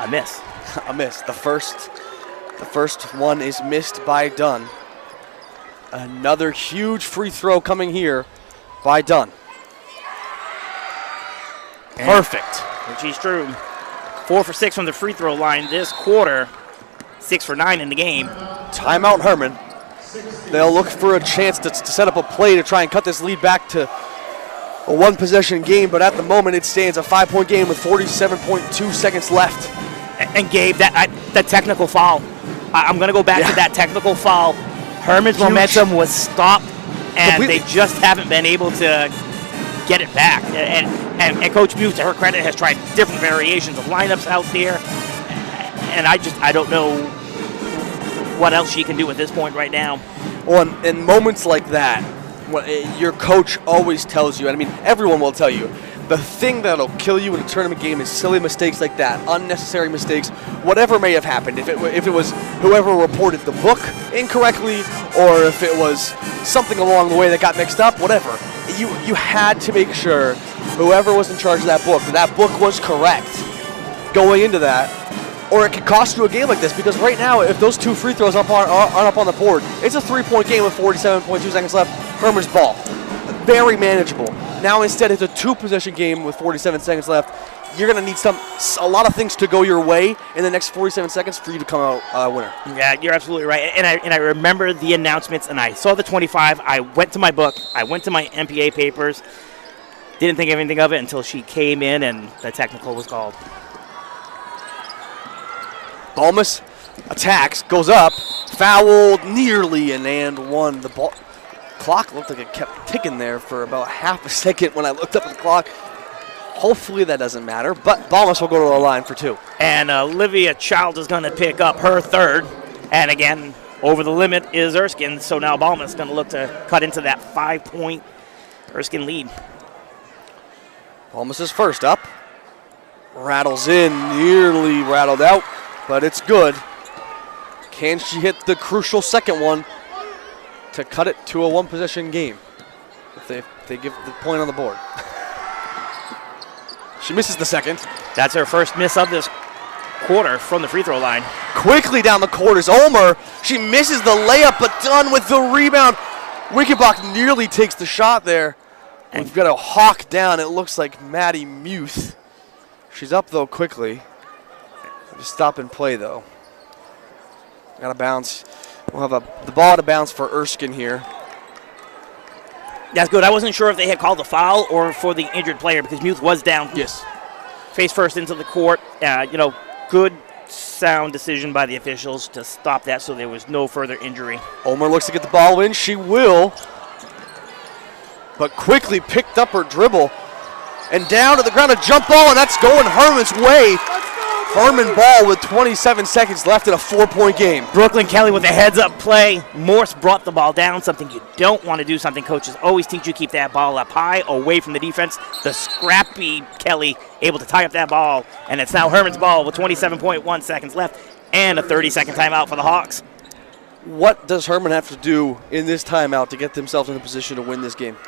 a miss. A miss. The first one is missed by Dunn. Another huge free throw coming here by Dunn. Perfect. She's true. 4 for 6 from the free throw line this quarter. 6 for 9 in the game. Timeout Hermon. They'll look for a chance to set up a play to try and cut this lead back to a 1-possession game, but at the moment it stands a 5-point game with 47.2 seconds left. And Gabe, that technical foul. I'm going to go back to that technical foul. Hermon's momentum was stopped, and completely. They just haven't been able to get it back. And Coach Muse, to her credit, has tried different variations of lineups out there. And I don't know what else she can do at this point right now. Well, in moments like that, your coach always tells you, and I mean, everyone will tell you, the thing that'll kill you in a tournament game is silly mistakes like that, unnecessary mistakes, whatever may have happened. If it was whoever reported the book incorrectly, or if it was something along the way that got mixed up, whatever. You had to make sure whoever was in charge of that book was correct going into that, or it could cost you a game like this, because right now, if those 2 free throws aren't up on the board, it's a 3-point game with 47.2 seconds left. Hermon's ball. Very manageable. Now instead it's a 2-possession game with 47 seconds left. You're going to need a lot of things to go your way in the next 47 seconds for you to come out winner. Yeah, you're absolutely right. And I remember the announcements, and I saw the 25. I went to my book. I went to my MPA papers. Didn't think anything of it until she came in and the technical was called. Balmus attacks, goes up, fouled nearly, and one. The ball clock looked like it kept ticking there for about half a second when I looked up at the clock. Hopefully that doesn't matter, but Balmus will go to the line for 2. And Olivia Child is going to pick up her third. And again, over the limit is Erskine, so now Balmus is going to look to cut into that 5-point Erskine lead. Balmus is first up. Rattles in, nearly rattled out, but it's good. Can she hit the crucial second one to cut it to a one-possession game if they give the point on the board? She misses the second. That's her first miss of this quarter from the free throw line. Quickly down the court is Ulmer. She misses the layup, but done with the rebound. Wickenbach nearly takes the shot there. And we've got a hawk down. It looks like Maddie Muth. She's up, though, quickly. Just stop and play, though. Got to bounce. We'll have the ball out of bounds for Erskine here. That's good. I wasn't sure if they had called a foul or for the injured player because Muth was down. Yes. Face first into the court. Good, sound decision by the officials to stop that so there was no further injury. Ulmer looks to get the ball in. She will. But quickly picked up her dribble. And down to the ground, a jump ball, and that's going Hermon's way. Hermon ball with 27 seconds left in a 4-point game. Brooklyn Kelly with a heads-up play. Morse brought the ball down, something you don't want to do, something coaches always teach you, keep that ball up high, away from the defense. The scrappy Kelly able to tie up that ball, and it's now Hermon's ball with 27.1 seconds left and a 30-second timeout for the Hawks. What does Hermon have to do in this timeout to get themselves in a position to win this game?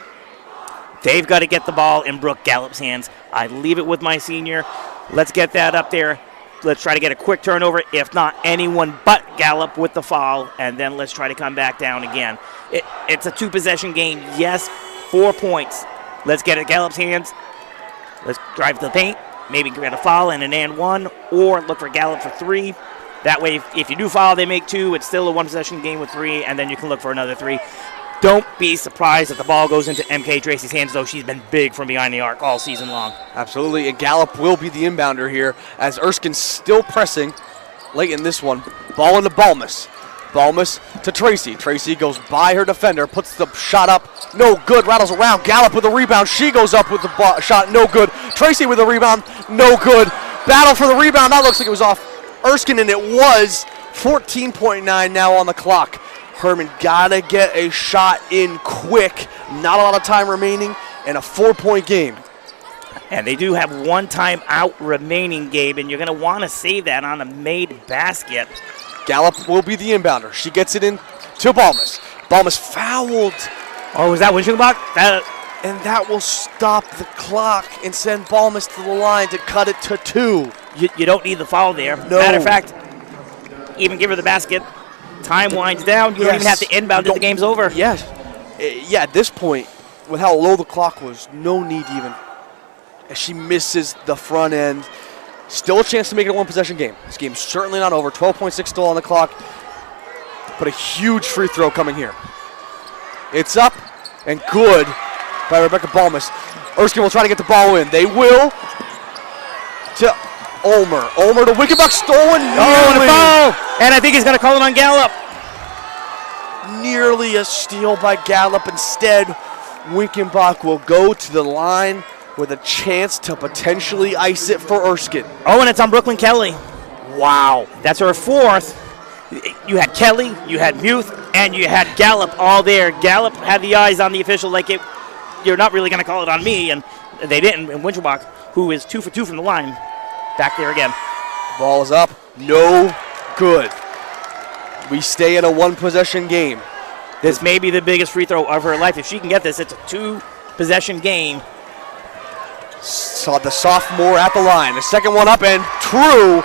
They've got to get the ball in Brooke Gallup's hands. I leave it with my senior. Let's get that up there. Let's try to get a quick turnover, if not anyone but Gallup with the foul, and then let's try to come back down again. It's a 2-possession game. Yes, 4 points. Let's get it in Gallup's hands. Let's drive to the paint, maybe get a foul and an and one, or look for Gallup for 3. That way, if you do foul, they make 2. It's still a 1-possession game with 3, and then you can look for another 3. Don't be surprised if the ball goes into MK Tracy's hands, though she's been big from behind the arc all season long. Absolutely, and Gallup will be the inbounder here as Erskine's still pressing late in this one. Ball into Balmus. Balmus to Tracy. Tracy goes by her defender, puts the shot up, no good, rattles around. Gallup with the rebound. She goes up with the shot, no good. Tracy with the rebound, no good. Battle for the rebound. That looks like it was off Erskine, and it was. 14.9 now on the clock. Hermon gotta get a shot in quick. Not a lot of time remaining, and a 4-point game. And they do have 1 timeout remaining, Gabe, and you're going to want to save that on a made basket. Gallup will be the inbounder. She gets it in to Balmus. Balmus fouled. Oh, was that Winchenbach? And that will stop the clock and send Balmus to the line to cut it to 2. You don't need the foul there. No. Matter of fact, even give her the basket. Time winds down. You don't even have to inbound till the game's over. Yes. Yeah, at this point, with how low the clock was, no need even. As she misses the front end. Still a chance to make it a 1-possession game. This game's certainly not over. 12.6 still on the clock. But a huge free throw coming here. It's up and good by Rebecca Balmus. Erskine will try to get the ball in. They will to Ulmer. Ulmer to Wickenbach, stolen. Oh, and a foul! And I think he's going to call it on Gallup. Nearly a steal by Gallup. Instead, Wickenbach will go to the line with a chance to potentially ice it for Erskine. Oh, and it's on Brooklyn Kelly. Wow. That's her 4th. You had Kelly, you had Muth, and you had Gallup all there. Gallup had the eyes on the official like you're not really going to call it on me, and they didn't. And Winchenbach, who is 2 for 2 from the line, back there again. Ball is up. No good. We stay in a 1-possession game. This may be the biggest free throw of her life. If she can get this, it's a 2-possession game. Saw the sophomore at the line. The second one up and true.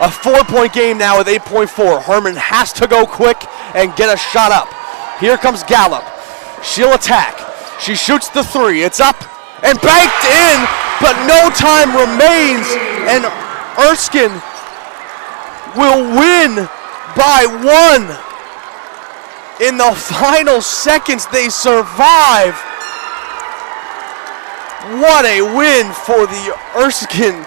A 4-point game now with 8.4. Hermon has to go quick and get a shot up. Here comes Gallup. She'll attack. She shoots the 3. It's up and banked in, but no time remains. And Erskine will win by 1. In the final seconds, they survive. What a win for the Erskine.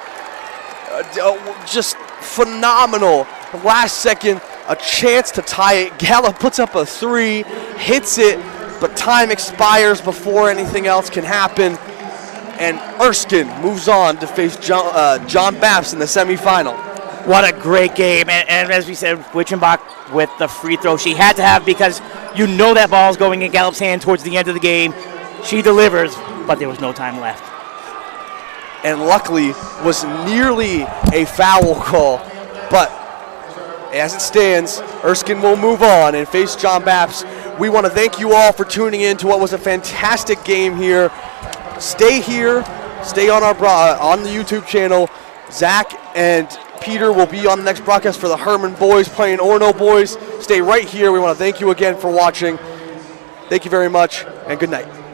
Just phenomenal last second, a chance to tie it. Gallup puts up a 3, hits it, but time expires before anything else can happen. And Erskine moves on to face John Baps in the semifinal. What a great game. And as we said, Witchenbach with the free throw she had to have, because you know that ball's going in Gallup's hand towards the end of the game. She delivers, but there was no time left. And luckily was nearly a foul call, but as it stands, Erskine will move on and face John Baps. We want to thank you all for tuning in to what was a fantastic game here. Stay here, stay on on the YouTube channel. Zach and Peter will be on the next broadcast for the Hermon boys playing Orono boys. Stay right here. We want to thank you again for watching. Thank you very much, and good night.